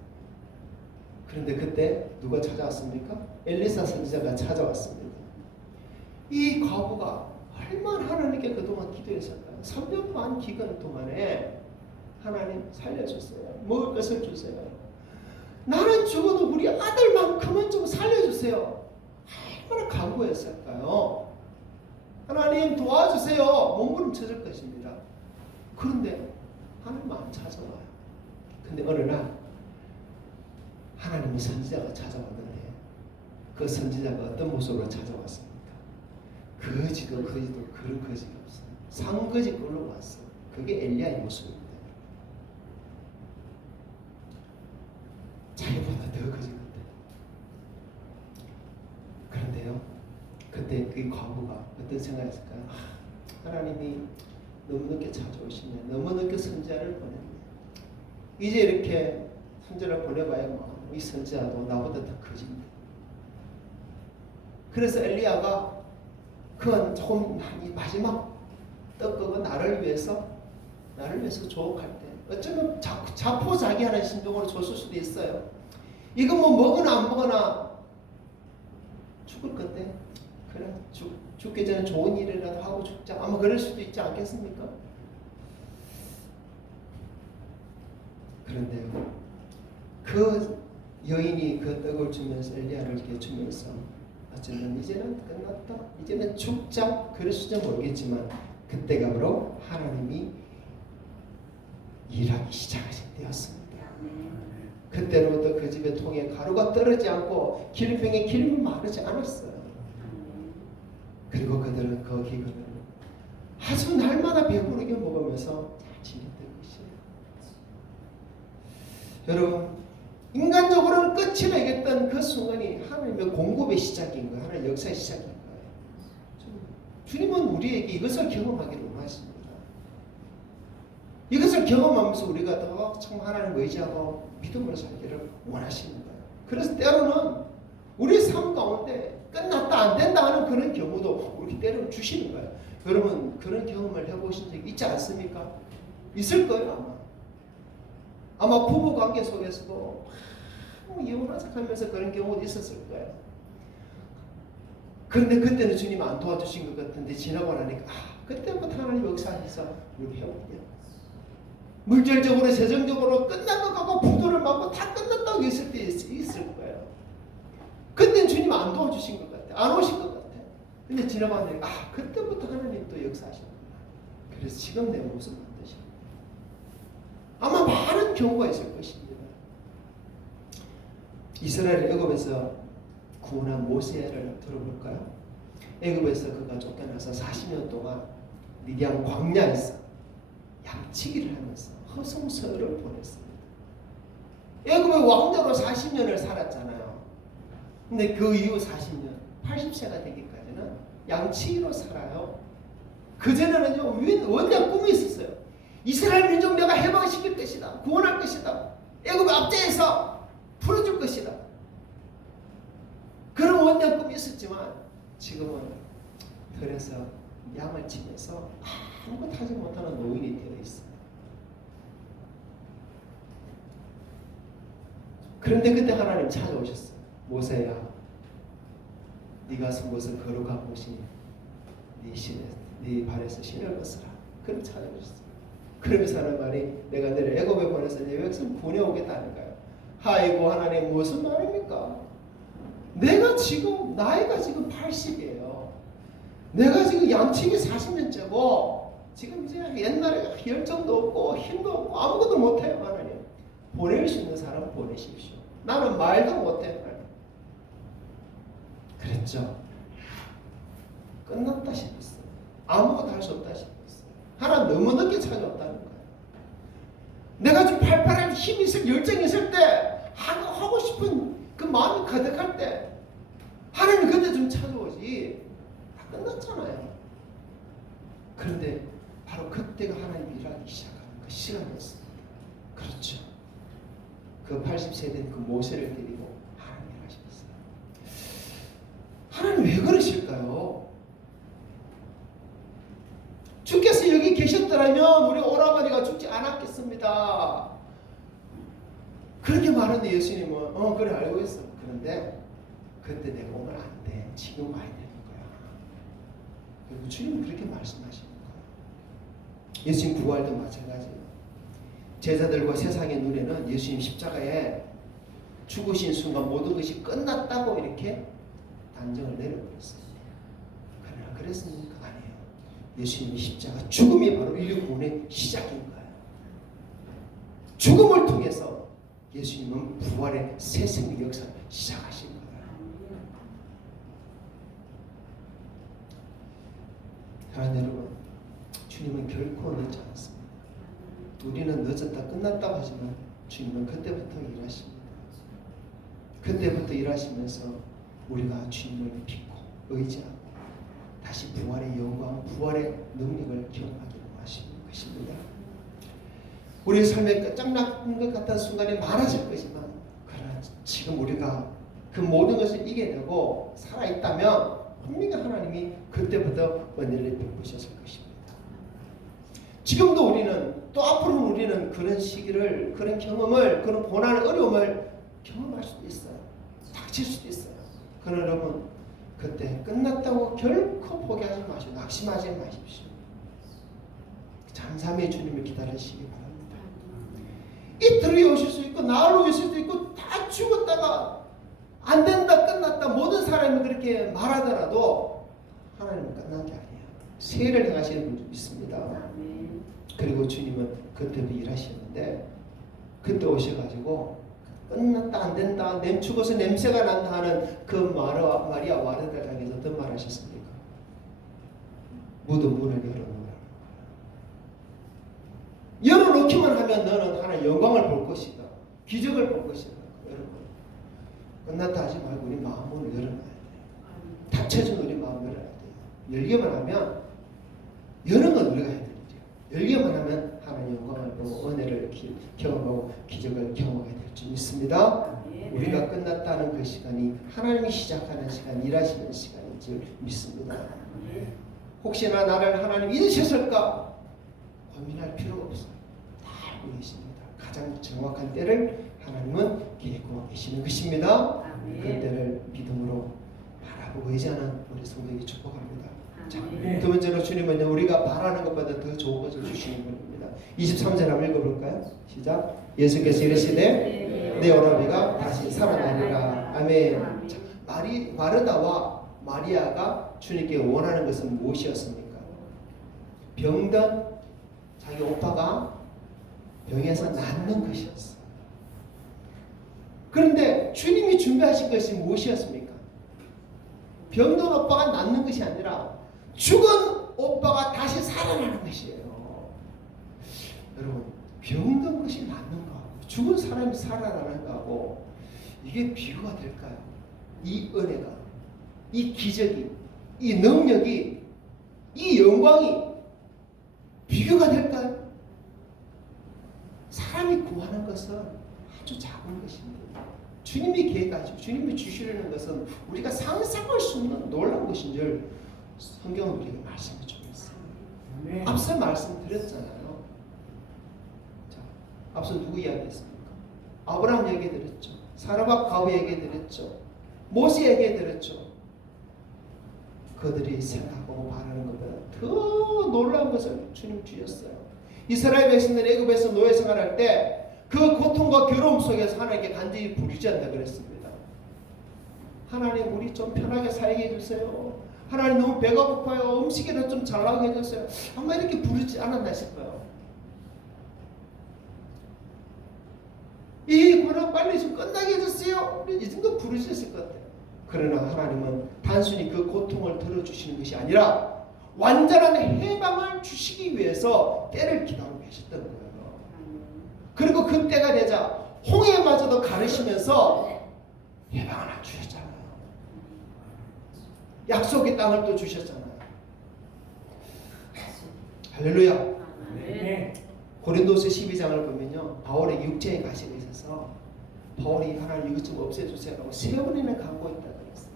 그런데 그때 누가 찾아왔습니까? 엘리사 선지자가 찾아왔습니다. 이 과부가 얼마나 하나님께 그동안 기도했을까요? 3년 반 기간 동안에 하나님 살려주세요. 먹을 것을 주세요. 나는 죽어도 우리 아들만큼은 좀 살려주세요. 얼마나 간구했을까요? 하나님 도와주세요. 몸부림쳐질 것입니다. 그런데 하나님 안 찾아와요. 근데 어느 날 하나님의 선지자가 찾아왔는데 그 선지자가 어떤 모습으로 찾아왔습니까? 거지도 그런 거지가 없어요. 상거지 걸로 왔어요. 그게 엘리야의 모습입니다. 자기보다 더 거지 같아요. 그런데요, 그때 그 과부가 어떤 생각했을까요? 하나님이 너무 늦게 찾아오시네. 너무 늦게 선지자를 보냈네. 이제 이렇게 선지자를 보내봐야 이 선지자도 나보다 더 거짓인데. 그래서 엘리야가 그건 조금 마지막 떡국은 나를 위해서 조국할 때 어쩌면 자포자기하는 심정으로 줬을 수도 있어요. 이거 뭐 먹으나 안 먹으나 죽을 건데 그래 죽기 전에 좋은 일이라도 하고 죽자. 아마 그럴 수도 있지 않겠습니까? 그런데요, 그 여인이 그 떡을 주면서 엘리야를 이렇게 주면서 어쩌면 이제는 끝났다, 이제는 죽자 그랬을지 모르겠지만 그때가 바로 하나님이 일하기 시작하실 때였습니다. 그때로부터 그 집의 통에 가루가 떨어지지 않고 기름병에 기름이 마르지 않았어요. 그리고 그들은 거기를 아주 날마다 배부르게 먹으면서 잘 지냈던 것이에요. 여러분, 인간적으로는 끝이 나겠던 그 순간이 하나님의 공급의 시작인 거예요. 하나님의 역사의 시작인 거예요. 주님은 우리에게 이것을 경험하기를 원하십니다. 이것을 경험하면서 우리가 더 참 하나님을 의지하고 믿음으로 살기를 원하십니다. 그래서 때로는 우리 삶 가운데 끝났다 안 된다 하는 그런 경우도 우리 때로는 주시는 거예요. 여러분 그런 경험을 해보신 적 있지 않습니까? 있을 거예요 아마. 아마 부부 관계 속에서도 이혼하자 하면서 그런 경우도 있었을 거예요. 그런데 그때는 주님 안 도와주신 것 같은데 지나고 나니까 그때부터 하나님 역사하셔서 우리 회복돼요. 물질적으로 재정적으로 끝난 것 같고 부도를 맞고 다 끝났다고 했을 때 있을 거예요. 그때는 주님 안 도와주신 것 같아. 안 오신 것 같아. 근데 지나고 나니까 그때부터 하나님 또 역사하셨구나. 그래서 지금 내 모습 만드십니다. 아마 많은 경우가 있을 것입니다. 이스라엘 애굽에서 구원한 모세를 들어볼까요? 애굽에서 그가 쫓겨나서 40년 동안 미디안 광야에서 양치기를 하면서 허송세월을 보냈습니다. 애굽의 왕자로 40년을 살았잖아요. 근데 그 이후 40년, 80세가 되기까지는 양치기로 살아요. 그전에는요, 원래 꿈이 있었어요. 이스라엘 민족 내가 해방시킬 것이다. 구원할 것이다. 애굽의 압제에서 풀어줄 것이다. 그런 원래 꿈이 있었지만 지금은 들에서 양을 치면서 아무것도 하지 못하는 노인이 되어 있습니다. 그런데 그때 하나님 찾아오셨어요. 모세야, 네가 쓴 것은 거룩한 곳이니 네 발에서 신을 벗으라. 그럼 찾아오셨어요. 그러면서 하는 말이 내가 너를 애굽에 보내서 내 백성 보내오겠다는 거예요. 아이고 하나님 무슨 말입니까? 내가 지금 나이가 지금 80이에요. 내가 지금 양치기 40년째고 지금 이제 옛날에 열정도 없고 힘도 없고 아무것도 못해요. 하나님 보낼 수 있는 사람 보내십시오. 나는 말도 못해요. 하나님. 그랬죠. 끝났다 싶었어요. 아무것도 할 수 없다 싶었어요. 하나님 너무 늦게 찾아왔다는 거예요. 내가 지금 팔팔한 힘이 있을 열정이 있을 때 하고 싶은 그 마음이 가득할 때 하나님 그때 좀 찾아오지. 다 끝났잖아요. 그런데 바로 그때가 하나님이 일하기 시작하는 그 시간이었습니다. 그렇죠. 그 80세 된 그 모세를 데리고 하나님이 일하셨어요. 하나님 왜 그러실까요? 주께서 여기 계셨더라면 우리 오라버니가 죽지 않았겠습니다. 그렇게 말하는데 예수님은 그래 알고 있어. 그런데 그때 내가 오면 안 돼. 지금 와야 되는 거야. 그리고 주님은 그렇게 말씀하시는 거예요. 예수님 부활도 마찬가지예요. 제자들과 세상의 눈에는 예수님 십자가에 죽으신 순간 모든 것이 끝났다고 이렇게 단정을 내려버렸어요. 그러나 그랬습니까? 아니에요. 예수님의 십자가 죽음이 바로 인류 구원의 시작인 거예요. 죽음을 통해서 예수님은 부활의 새 생명 역사를 시작하신 거예요. 사랑하는 여러분, 주님은 결코 늦지 않았습니다. 우리는 늦었다 끝났다고 하지만 주님은 그때부터 일하십니다. 그때부터 일하시면서 우리가 주님을 믿고 의지하고 다시 부활의 영광, 부활의 능력을 경험하기를 원하시는 것입니다. 우리의 삶에 끝장난 것 같은 순간이 많아질 것이지만 그러나 지금 우리가 그 모든 것을 이겨내고 살아있다면 분명히 하나님이 그때부터 은혜를 베푸셨을 것입니다. 지금도 우리는 또 앞으로 우리는 그런 시기를, 그런 경험을, 그런 고난, 어려움을 경험할 수도 있어요. 닥칠 수도 있어요. 그러나 여러분 그때 끝났다고 결코 포기하지 마시고 낙심하지 마십시오. 잠잠히 주님을 기다리시기 바랍니다. 이틀이 오실 수 있고 나흘 오실 수도 있고 다 죽었다가 안 된다 끝났다 모든 사람이 그렇게 그렇게 말하더라도 하나님은 끝난 게 아니에요. 세를 행하시는 분도 있습니다. 그리고 주님은 그때도 일하시는데 그때 오셔가지고 끝났다 안 된다 죽어서 냄새가 난다 하는 그 마리아 와르다를 향해서 어떤 말 하셨습니까? 무덤 문을 열어놓기만 하면 너는 하나의 영광을 볼 것이다. 기적을 볼 것이다. 여러분 끝났다 하지 말고 우리 마음을 열어놔야 돼요. 닫혀진 우리 마음을 열어야 돼요. 열기만 하면 여는 건 우리가 해야 되죠. 열기만 하면 하나님의 영광을 보고 은혜를 경험하고 기적을 경험하게 될 줄 믿습니다. 우리가 끝났다는 그 시간이 하나님이 시작하는 시간, 일하시는 시간인 줄 믿습니다. 혹시나 나를 하나님 잊으셨을까 고민할 필요가 없어요. 다 알고 계십니다. 가장 정확한 때를 하나님은 계획하고 계시는 것입니다. 그 때를 믿음으로 바라보고 의지하는 우리 성도에게 축복합니다. 자, 두 번째로 주님은 우리가 바라는 것보다 더 좋은 것을 주시는 분입니다. 23절 한번 읽어볼까요? 시작. 예수께서 이르시되 내 오라비가 다시 살아나리라. 아멘. 자, 마르다와 마리아가 주님께 원하는 것은 무엇이었습니까? 병든 자기 오빠가 병에서 낫는 것이었어요. 그런데 주님이 준비하신 것이 무엇이었습니까? 병든 오빠가 낫는 것이 아니라 죽은 오빠가 다시 살아나는 것이에요. 여러분, 병든 것이 낫는 거하고 죽은 사람이 살아나는 거하고 이게 비교가 될까요? 이 은혜가, 이 기적이, 이 능력이, 이 영광이 비교가 될까요? 사람이 구하는 것은 아주 작은 것입니다. 주님이 계획하시고 주님이 주시려는 것은 우리가 상상할 수 없는 놀라운 것인 줄 성경은 우리에게 말씀해 주고 있어요. 앞서 말씀드렸잖아요. 자, 앞서 누구 이야기했습니까? 아브라함 얘기 드렸죠. 사라와 가우 얘기 드렸죠. 모세 얘기 드렸죠. 그들이 생각하고 바라는 것보다 더 놀라운 것을 주님 주셨어요. 이스라엘 백성들이 애굽에서 노예 생활할 때 그 고통과 괴로움 속에서 하나님께 간절히 부르짖는다 그랬습니다. 하나님 우리 좀 편하게 살게 해주세요. 하나님 너무 배가 고파요. 음식이라도 좀 잘 나오게 해주세요. 아마 이렇게 부르지 않았나 싶어요. 이 고난 빨리 좀 끝나게 해주세요. 이 정도 부르짖었을 것 같아요. 그러나 하나님은 단순히 그 고통을 들어주시는 것이 아니라 완전한 해방을 주시기 위해서 때를 기다리고 계셨던 거예요. 그리고 그 때가 되자 홍해마저도 가르시면서 해방을 주셨잖아요. 약속의 땅을 또 주셨잖아요. 할렐루야. 고린도서 12장을 보면요, 바울의 육체의 가시가 있어서 바울이 하나님 이것 좀 없애주세요 하고 3번이나 간구했다 그랬어요.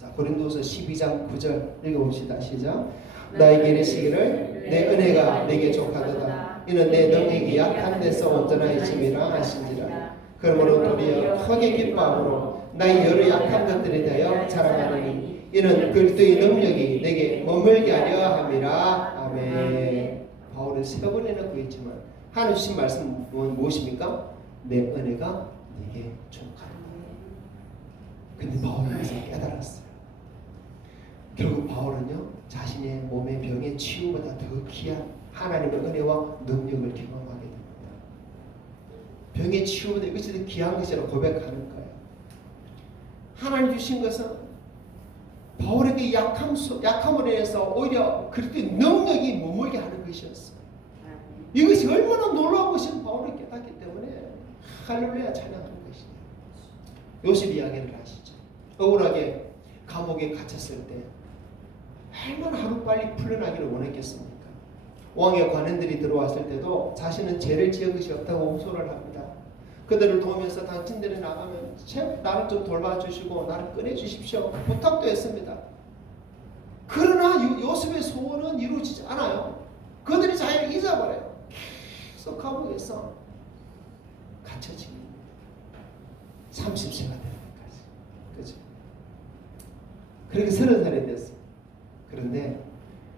자, 고린도서 12장 9절 읽어봅시다. 시작. 나에게 이르시기를 내 은혜가 내게 족하도다. 이는 내 능력이 약한 데서 온전하심이라 하신지라. 그러므로 도리어 크게 기뻐함으로 나의 여러 약한 것들에 대하여 자랑하노니 이는 그리스도의 능력이 내게 머물게 하려 함이라. 아멘. 바울은 3번이나 구했지만 하나님 주신 말씀은 무엇입니까? 내 은혜가 네게 족하다. 근데 바울은 여기서 깨달았어요. 결국 바울은요, 자신의 몸의 병의 치유보다 더 귀한 하나님의 은혜와 능력을 경험하게 됩니다. 병의 치유보다 이것이 더 귀한 것이라고 고백하는 거예요. 하나님 주신 것은 바울에게 약함으로 인해서 오히려 그리스도의 능력이 머물게 하는 것이었어요. 이것이 얼마나 놀라운 것인 바울이 깨닫기 때문에 할렐루야 찬양하는 것이에요. 요셉 이야기를 아시죠? 억울하게 감옥에 갇혔을 때 얼마나 하루빨리 풀려나기를 원했겠습니까? 왕의 관원들이 들어왔을 때도 자신은 죄를 지은 것이 없다고 호소를 합니다. 그들을 도우면서 당신들이 나가면 나를 좀 돌봐주시고 나를 꺼내주십시오 부탁도 했습니다. 그러나 요셉의 소원은 이루어지지 않아요. 그들이 자기를 잊어버려요. 계속 감옥에서 갇혀집니다. 30세가 되는 것까지. 그죠? 그렇게 30살이 됐어요. 그런데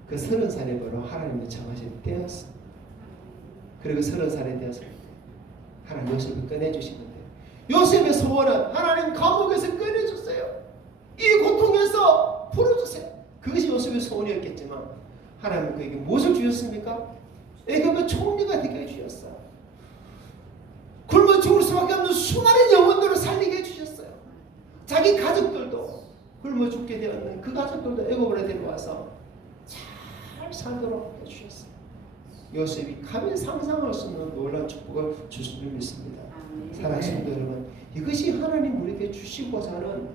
그 30살이 바로 하나님이 정하신 때였어요. 그리고 30살이 되었을 때 하나님 요셉을 꺼내주시는데 요셉의 소원은 하나님 감옥에서 꺼내주세요. 이 고통에서 소원이었겠지만 하나님 그에게 무엇을 주셨습니까? 애굽의 총리가 되게 해주셨어요. 굶어 죽을 수밖에 없는 수많은 영혼들을 살리게 해주셨어요. 자기 가족들도 굶어 죽게 되었는 그 가족들도 애굽으로 데려와서 잘 살도록 해주셨어요. 요셉이 감히 상상할 수 없는 놀라운 축복을 주신 줄 믿습니다. 사랑하는 성도 여러분, 이것이 하나님 우리에게 주시고자 하는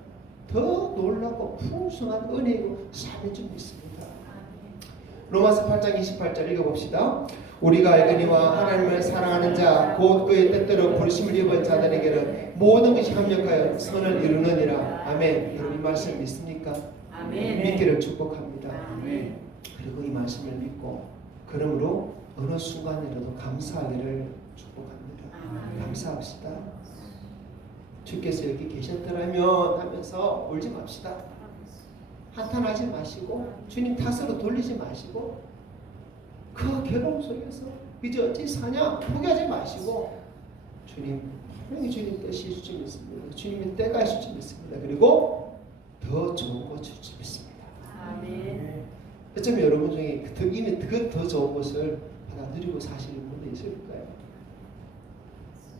더 놀랍고 풍성한 은혜이고 삶인 줄 믿습니다. 로마서 8장 28절 읽어봅시다. 우리가 알거니와 하나님을 사랑하는 자 곧 그의 뜻대로 부르심을 입은 자들에게는 모든 것이 합력하여 선을 이루느니라. 아멘. 여러분 이 말씀 믿습니까? 아멘. 믿기를 축복합니다. 아멘. 그리고 이 말씀을 믿고 그러므로 어느 순간이라도 감사하기를 축복합니다. 아멘. 감사합시다. 주께서 여기 계셨더라면 하면서 울지 맙시다. 한탄하지 마시고 주님 탓으로 돌리지 마시고 그 괴로움 속에서 이제 어찌 사냐 포기하지 마시고 주님 분명히 주님 뜻이 있을지 믿습니다. 주님의 때가 있을지 믿습니다. 그리고 더 좋은 것 줄지 믿습니다. 아멘. 어쩌면 여러분 중에 이미 더 좋은 것을 받아 누리고 사시는 분도 있을까요?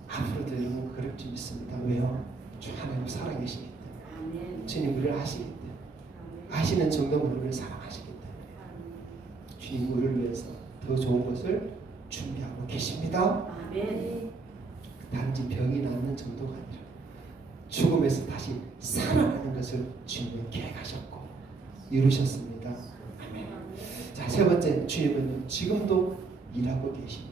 앞으로도 여러분 그럴 줄 믿습니다. 왜요? 주 하나님 살아계시기 때문에 아멘. 주님 우리를 아시기 때문에 아시는 정도로 우리를 사랑하시기 때문에 주님 우리를 위해서 더 좋은 것을 준비하고 계십니다. 아멘. 단지 병이 낫는 정도가 아니라 죽음에서 다시 살아나는 것을 주님은 계획하셨고 이루셨습니다. 아멘. 자, 세 번째, 주님은 지금도 일하고 계십니다.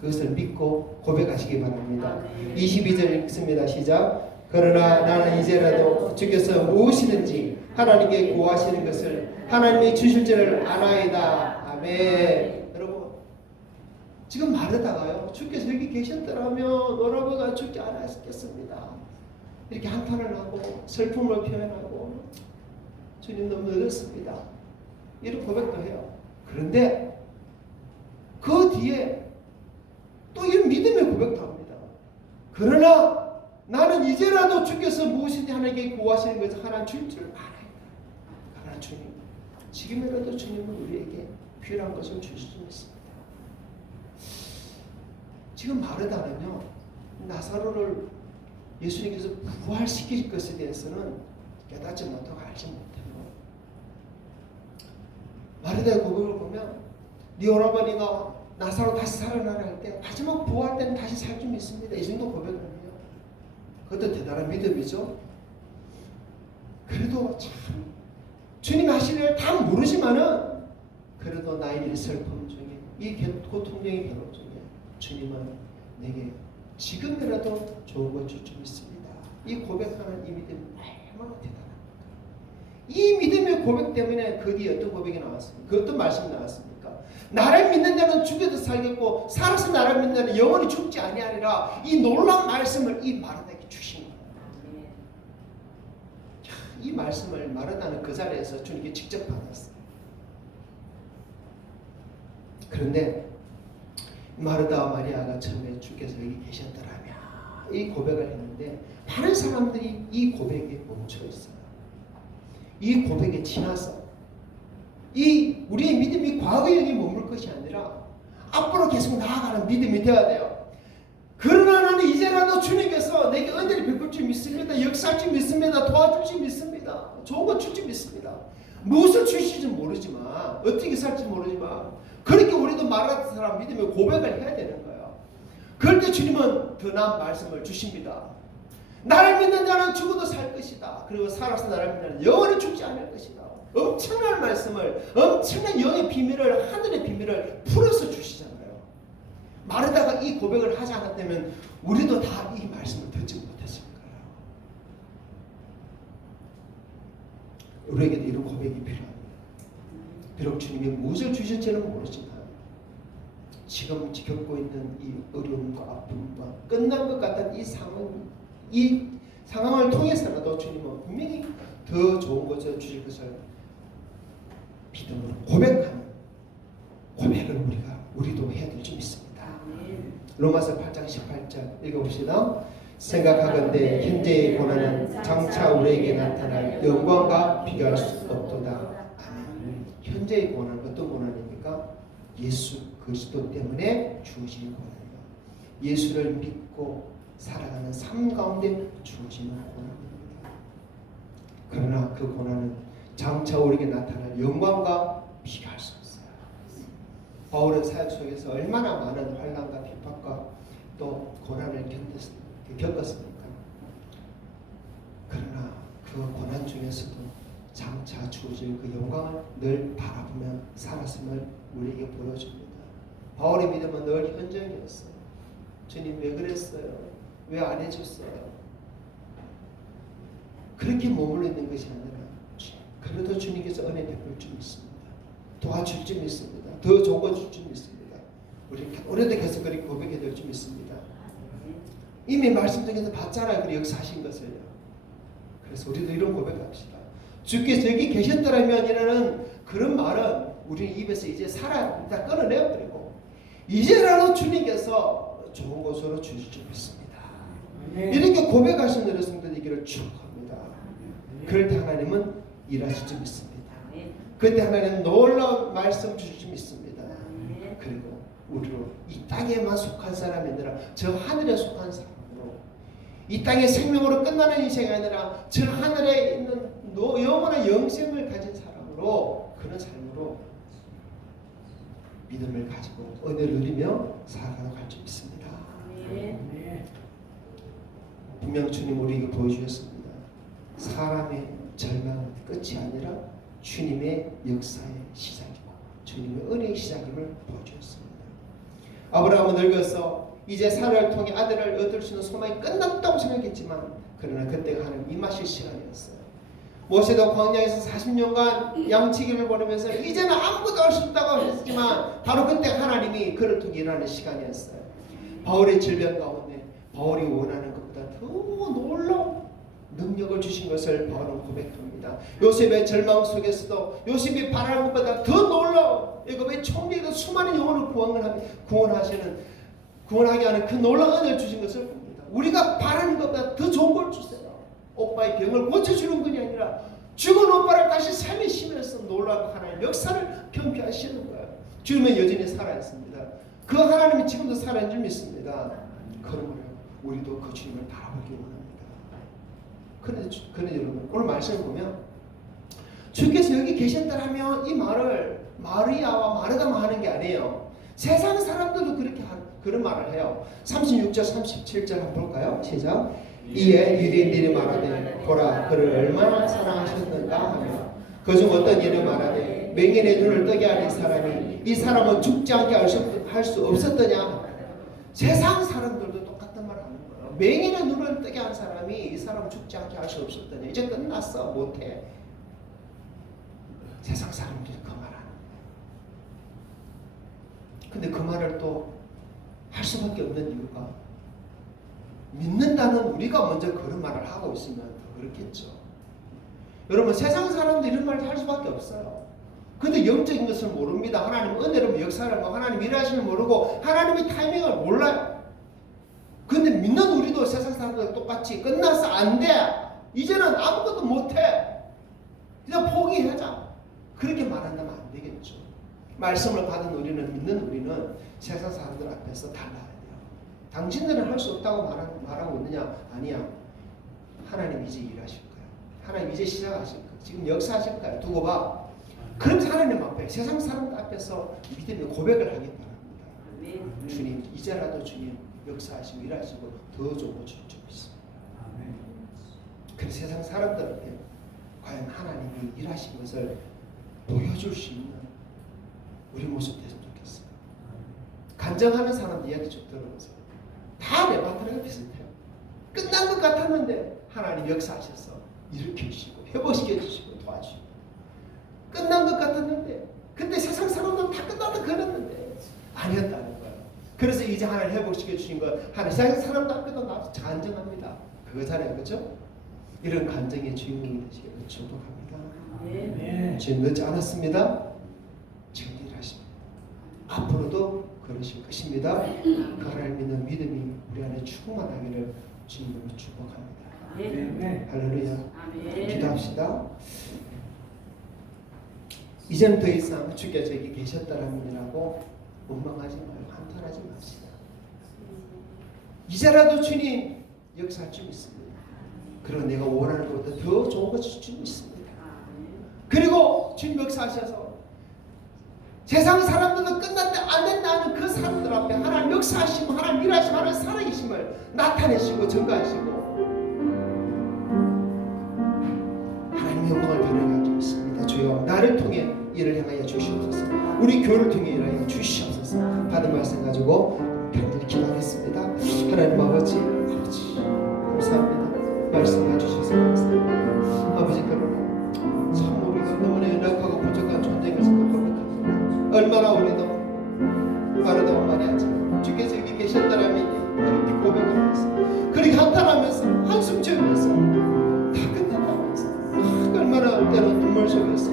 그것을 믿고 고백하시기 바랍니다. 22절 읽습니다. 시작. 그러나 나는 이제라도 주께서 무엇이든지 하나님께 구하시는 것을 하나님이 주실 줄을 아나이다. 아멘. 여러분 지금 마르다가요 주께서 여기 계셨더라면 여러분가 죽지 않았겠습니다. 이렇게 한탄을 하고 슬픔을 표현하고 주님 너무 늦었습니다. 이런 고백도 해요. 그런데 그 뒤에 또 이런 믿음의 고백도 합니다. 그러나 나는 이제라도 주께서 무엇인지 하나님께 구하시는 것을 하나 줄 줄 알아요. 그러나 주님, 지금이라도 주님은 우리에게 필요한 것을 주실 수 있습니다. 지금 마르다는요, 나사로를 예수님께서 부활시킬 것에 대해서는 깨닫지 못하고 알지 못해요. 마르다의 고백을 보면 네 오라버니가 나사로 다시 살아나라 할 때 마지막 부활 때는 다시 살 줄 믿습니다. 이 정도 고백을 해요. 그것도 대단한 믿음이죠. 그래도 참 주님이 하시는 일 다 모르지만은 그래도 나의 이 슬픔 중에 이 고통적인 괴로움 중에 주님은 내게 지금이라도 좋은 것 줄 줄 믿습니다. 이 고백하는 이 믿음이 얼마나 대단합니까? 이 믿음의 고백 때문에 그 뒤에 어떤 고백이 나왔습니까? 그 어떤 말씀이 나왔습니까? 나를 믿는 자는 죽어도 살겠고 살아서 나를 믿는 자는 영원히 죽지 아니하리라. 이 놀라운 말씀을 이 마르다에게 주신 거예요. 이 말씀을 마르다는 그 자리에서 주님께 직접 받았어요. 그런데 마르다와 마리아가 처음에 주께서 여기 계셨더라면 이 고백을 했는데 많은 사람들이 이 고백에 멈춰 있어요. 이 고백에 지나서 이 우리의 믿음이 과거에 여기 머물 것이 아니라 앞으로 계속 나아가는 믿음이 되어야 돼요. 그러나 나는 이제라도 주님께서 내게 은혜를 베풀 줄 믿습니다. 역사할 줄 믿습니다. 도와줄 줄 믿습니다. 좋은 것 줄 줄 믿습니다. 무엇을 주실지 모르지만 어떻게 살지 모르지만 그렇게 우리도 말하는 사람 믿음의 고백을 해야 되는 거예요. 그럴 때 주님은 더 나은 말씀을 주십니다. 나를 믿는 자는 죽어도 살 것이다. 그리고 살아서 나를 믿는 자는 영원히 죽지 않을 것이다. 엄청난 말씀을, 엄청난 영의 비밀을, 하늘의 비밀을 풀어서 주시잖아요. 마르다가 이 고백을 하지 않았다면 우리도 다 이 말씀을 듣지 못했을 거예요. 우리에게도 이런 고백이 필요합니다. 비록 주님이 무엇을 주실지는 모르지만 지금 겪고 있는 이 어려움과 아픔과 끝난 것 같은 이 상황을 통해서라도 주님은 분명히 더 좋은 것을 주실 것을 믿음으로 고백하는 고백을 우리도 해야 될 줄 믿습니다. 로마서 8장 18절 읽어봅시다. 생각하건대 현재의 고난은 장차 우리에게 나타날 영광과 비교할 수 없도다. 아멘. 현재의 고난 어떤 고난입니까? 예수 그리스도 때문에 주어지는 고난이에요. 예수를 믿고 살아가는 삶 가운데 주어지는 고난입니다. 그러나 그 고난은 장차 우리에게 나타날 영광과 비교할 수 없어요. 바울의 사역 속에서 얼마나 많은 환난과 핍박과 또 고난을 겪었습니까? 그러나 그 고난 중에서도 장차 주어질 그 영광을 늘 바라보며 살았음을 우리에게 보여줍니다. 바울의 믿음은 늘 현정이었어요. 주님 왜 그랬어요? 왜 안 해줬어요? 그렇게 머물러 있는 것이 아니라 그래도 주님께서 은혜 베풀 줄 믿습니다. 도와줄 줄 믿습니다. 더 좋은 거 줄 줄 믿습니다. 우리도 계속 그렇게 고백해 될 줄 믿습니다. 이미 말씀 중에서 봤잖아요. 그 역사하신 것을요. 그래서 우리도 이런 고백합시다. 주께서 여기 계셨더라면이라는 그런 말은 우리 입에서 이제 다 끊어내버리고 이제라도 주님께서 좋은 곳으로 주실 줄 믿습니다. 이렇게 고백하신 우리 성도들에게 축복합니다. 그럴 때 하나님은 일하실 줄 믿습니다. 그때 하나님은 놀라운 말씀 주실 줄 믿습니다. 그리고 우리로 이 땅에만 속한 사람이 아니라 저 하늘에 속한 사람으로 이 땅의 생명으로 끝나는 인생이 아니라 저 하늘에 있는 영원한 영생을 가진 사람으로 그런 삶으로 믿음을 가지고 은혜를 누리며 살아가도록 할 줄 믿습니다. 분명 주님 우리에게 보여주셨습니다. 사람의 절망은 끝이 아니라 주님의 역사의 시작이고 주님의 은혜의 시작임을 보여주셨습니다. 아브라함은 늙어서 이제 사라를 통해 아들을 얻을 수 있는 소망이 끝났다고 생각했지만 그러나 그때가 하나님 임하실 시간이었어요. 모세도 광야에서 40년간 양치기를 보내면서 이제는 아무것도 할 수 없다고 했지만 바로 그때 하나님이 그를 통해 일하는 시간이었어요. 바울의 질병 가운데 바울이 원하는 것보다 더 놀라운 능력을 주신 것을 바울은 고백합니다. 요셉의 절망 속에서도 요셉이 바라는 것보다 더 놀라운 애굽의 총리도 수많은 영혼을 구원하게 하는 그 놀라운 은혜를 주신 것을 봅니다. 우리가 바라는 것보다 더 좋은 걸 주세요. 오빠의 병을 고쳐주는 것이 아니라 죽은 오빠를 다시 살리시면서 놀라운 하나님의 역사를 경험하시는 거예요. 주님은 여전히 살아있습니다. 그 하나님이 지금도 살아있는 줄 믿습니다. 그러므로 우리도 그 주님을 바라보기 원합니다. 그런데 여러분 오늘 말씀을 보면 주께서 여기 계셨다라면 이 말을 마리아와 마르다만 하는 게 아니에요. 세상 사람들도 그런 말을 해요. 36절 37절 한번 볼까요? 시작. 이에 유대인들이 말하되 보라 그를 얼마나 사랑하셨는가 하며 그중 어떤 이는 말하되 맹인의 눈을 뜨게 하는 사람이 이 사람은 죽지 않게 할 수 없었더냐. 세상 사람들도 똑같은 말을 하는 거예요. 맹인의 눈을 뜨게 한 사람이 이 사람은 죽지 않게 할 수 없었더냐. 이제 끝났어. 못해. 세상 사람들이 그 말 하는 거예요. 근데 그 말을 또 할 수밖에 없는 이유가 믿는다는 우리가 먼저 그런 말을 하고 있으면 더 그렇겠죠. 여러분 세상 사람도 이런 말을 할 수밖에 없어요. 근데 영적인 것을 모릅니다. 하나님 은혜로 역사를 하나님 일하시는 모르고 하나님의 타이밍을 몰라요. 근데 믿는 우리도 세상 사람들과 똑같이 끝났어 안 돼. 이제는 아무것도 못해. 그냥 포기하자. 그렇게 말한다면 안 되겠죠. 말씀을 받은 우리는 믿는 우리는 세상 사람들 앞에서 달라야 돼요. 당신들은 할 수 없다고 말하고 있느냐? 아니야. 하나님 이제 일하실 거야. 하나님 이제 시작하실 거야. 지금 역사하실 거야. 두고 봐. 그럼 하나님 앞에 세상 사람들 앞에서 믿음의 고백을 하기 바랍니다. 주님 이제라도 주님 역사하시고 일하시고 더 좋은 거 주실 줄 믿습니다. 그래서 세상 사람들 앞에 과연 하나님이 일하신 것을 보여줄 수 있는 우리 모습 됐으면 좋겠어요. 간증하는 사람들 이야기 좀 들어보세요. 다 내 마트랑 비슷해요. 끝난 것 같았는데 하나님 역사하셔서 일으켜주시고 회복시켜주시고 도와주시고 끝난 것 같았는데 근데 세상 사람들은 다 끝났다 그랬는데 아니었다는 거예요. 그래서 이제 하나님 회복시켜주신 거 하나님 세상 사람들 앞에도 나도 간증합니다. 그거잖아요. 그렇죠? 이런 간증의 주인공이 되시기를 축복합니다. 지금 늦지 않았습니다. 지금 일하십니다. 앞으로도 그러실 것입니다. 그 하나님 믿는 믿음이 우리 안에 충만하기를 주님으로 축복합니다. 할렐루야. 기도합시다. 이제는 더 이상 주께서 여기 계셨다라면이라고 원망하지 말고 한탄하지 맙시다. 이제라도 주님 역사할 줄 믿습니다. 그리고 내가 원하는 것보다 더 좋은 것을 줄 줄 믿습니다. 그리고 주님 역사하셔서 세상 사람들도 끝났다 안 된다 하는 그 사람들 앞에 하나님 역사하시고 하나님 일하시고 하나님 살아계심을 나타내시고 증거하시고 하나님의 영광을 드러내게 믿습니다. 주여 나를 통해 일을 행하여 주시옵소서. 우리 교회를 통해 일하여 주시옵소서. 받은 말씀 가지고 간절히 기도하겠습니다. 하나님 아버지 감사합니다. 말씀해 주셔서 감사합니다. 아버지 그러나 참 우리가 너무나 연약하고 부족한 존재임을 고백합니다. 얼마나 우리도 말하다 말이 하지만 주께서 여기 계셨다라면 그렇게 고백하면서 그렇게 한탄하면서 한숨 지으면서 다 끝났다면서 얼마나 때로 눈물 속에서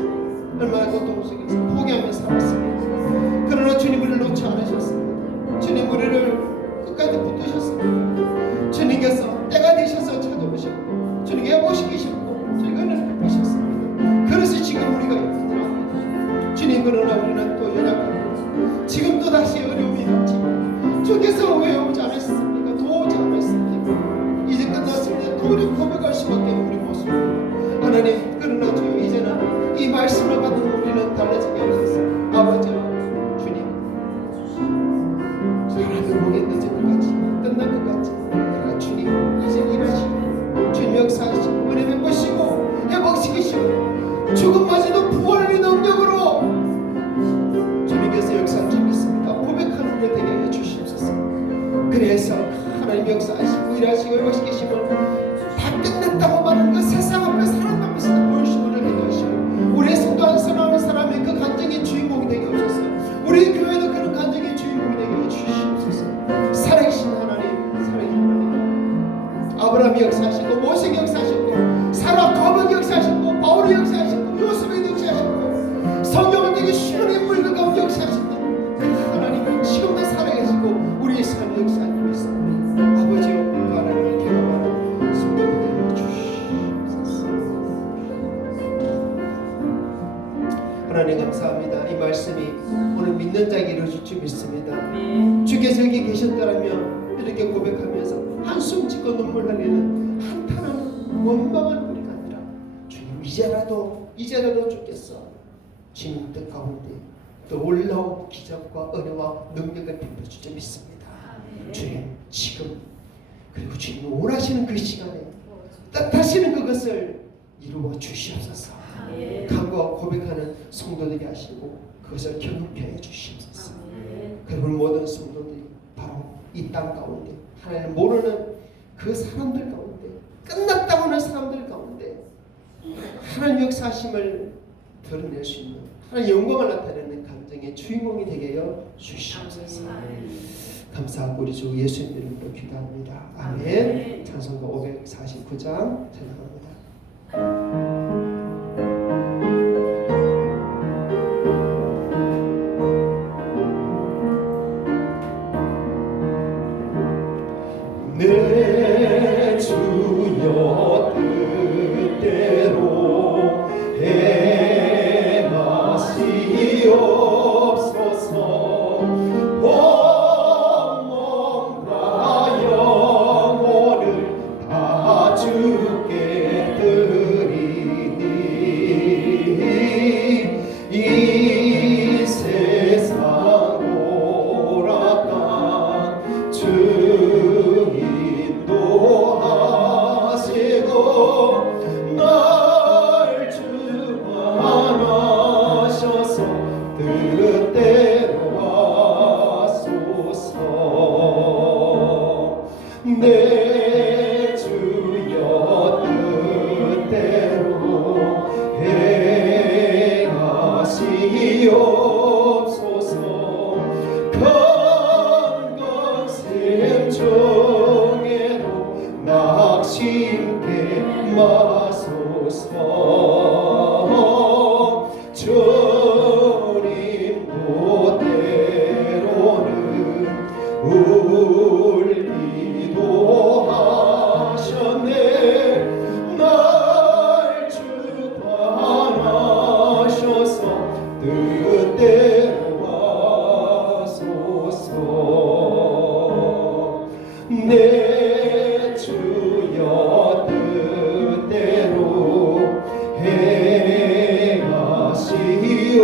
얼마나 고통 속에서 포기하며 살았습니다. 그러나 주님 우리를 놓지 않으셨습니다. 주님 우리를 끝까지 붙드셨습니다. 주님께서 때가 되셔서 찾아오셨고 주님께 해보시기셨고 저희가 은혜를 베푸셨습니다. 그래서 지금 우리가 있습니다. 주님 그러나 우리는 또 연약합니다. 지금 또 다시 어려움이 있지만 주께서 왜 오지 않으셨습니까? 도우지 않으셨습니까? 이제 끝났습니다. 도리어 고백할 수밖에 없는 우리 모습입니다. 하나님 그러나 주여 이제는 이 말씀을 받은 우리는 달라지게 하소서. 아버지 주님 사람을 보게 늦은 것 같이 끝난 것 같지 그러나 주님 이제 일하시고 주님 역사하시고 은혜 베푸시고 회복시키시고 죽음마저도 부활의 능력으로 주님께서 역사할 줄 믿습니다. 고백하는 은혜 되게 하여 주시옵소서. 그래서 하나님 역사하시고 일하시고 회복시키시면 다 끝났다고 말하는 그 세상 앞에 사람 앞에서 보여주시는 은혜 되게 하시고 우리의 성도 한 사람의 사람의 그 간증의 주인공이 되게 하소서. 우리 교회도 그런 간증의 주인공이 되게 해 주시옵소서. 살아계신 하나님 아브라함이 역사하시고 모세가 역사하셨고 사라 거북이 역사하셨고 바울이 역사하셨고 요셉이 역사하셨고 성경을 되게 쉬운 인물들 가운데 역사하셨다. 하나님 지금도 살아계시고 우리의 삶을 역사하고 있습니다. 아버지여 그 하나님을 경험하는 성도들이 되어 주시옵소서. 하나님 감사합니다. 이 말씀이 오늘 믿는 자에게 이루어질 줄 믿습니다. 주께서 여기 계셨다라면 이렇게 고백하면서 한숨 짓고 눈물 흘리는 한탄하는 원망하는 우리가 아니라 주님 이제라도 주께서 주님 뜻 가운데 놀라운 기적과 은혜와 능력을 베풀어줄 줄 믿습니다. 주님 지금 그리고 주님 원하시는 그 시간에 뜻하시는 그것을 이루어 주시옵소서. 간구하고 고백하는 성도들이 하시고 그것을 경험케 해 주시옵소서. 그리고 모든 성도들이 바로 이 땅 가운데 하나님 모르는 그 사람들 가운데 끝났다고 하는 사람들 가운데 하나님 역사하심을 드러낼 수 있는 하나님 영광을 나타내는 감정의 주인공이 되게 하여 주시옵소서. 감사하고 우리 주 예수님 이름으로 기도합니다. 아멘. 찬송가 549장 찬양합니다. 내 주여 뜻대로 행하시옵소서. 몸과 영혼을 다 주께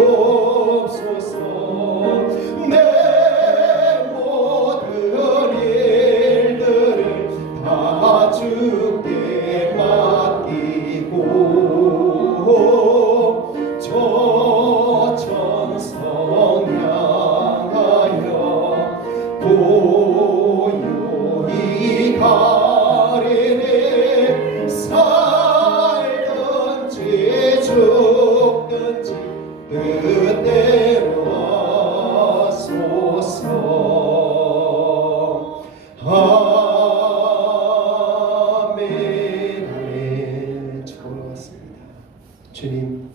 행하시옵소서. 내 모든 일들을 다 주께 맡기고 저 천성 향하여 고요히 가리니 살든지 죽든지 그대로 하소서. 아멘. 아멘. 축복을 받습니다. 주님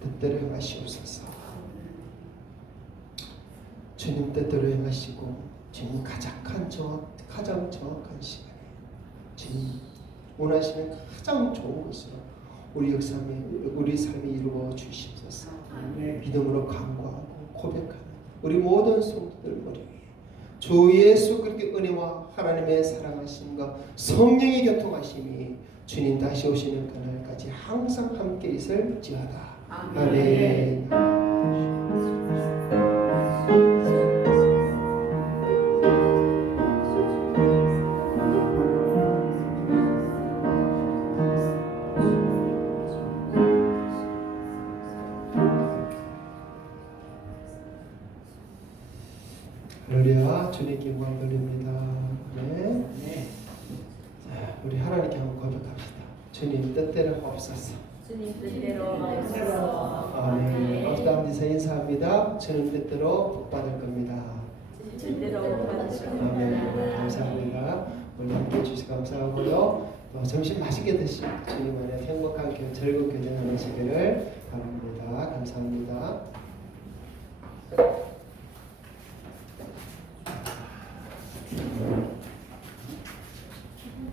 뜻대로 행하시옵소서. 주님 뜻대로 행하시고 주님 가장 정확한 시간에 주님 원하시는 가장 좋은 것으로 우리 삶에 이루어 주시옵소서. 믿음으로 간구하고 고백하는 우리 모든 성도들 머리 위에 주 예수 그리스도의 은혜와 하나님의 사랑하심과 성령의 교통하심이 주님 다시 오시는 그날까지 항상 함께 있을지어다. 아멘. 할렐루야. 주님께 영광 돌립니다. 네. 자, 우리 하나님께 한번 고백합시다. 주님 뜻대로 하옵소서. 주님 뜻대로 하옵소서. 아멘. 박수 한번 주세요. 인사합니다. 주님 뜻대로 복 받을 겁니다. 주님 뜻대로 받으시옵소서. 아멘. 감사합니다. 오늘 함께 해주셔서 감사하고요. 또 점심 맛있게 드시고 주님 안에 행복한 즐거운 교제 나누시기를 바랍니다. 감사합니다.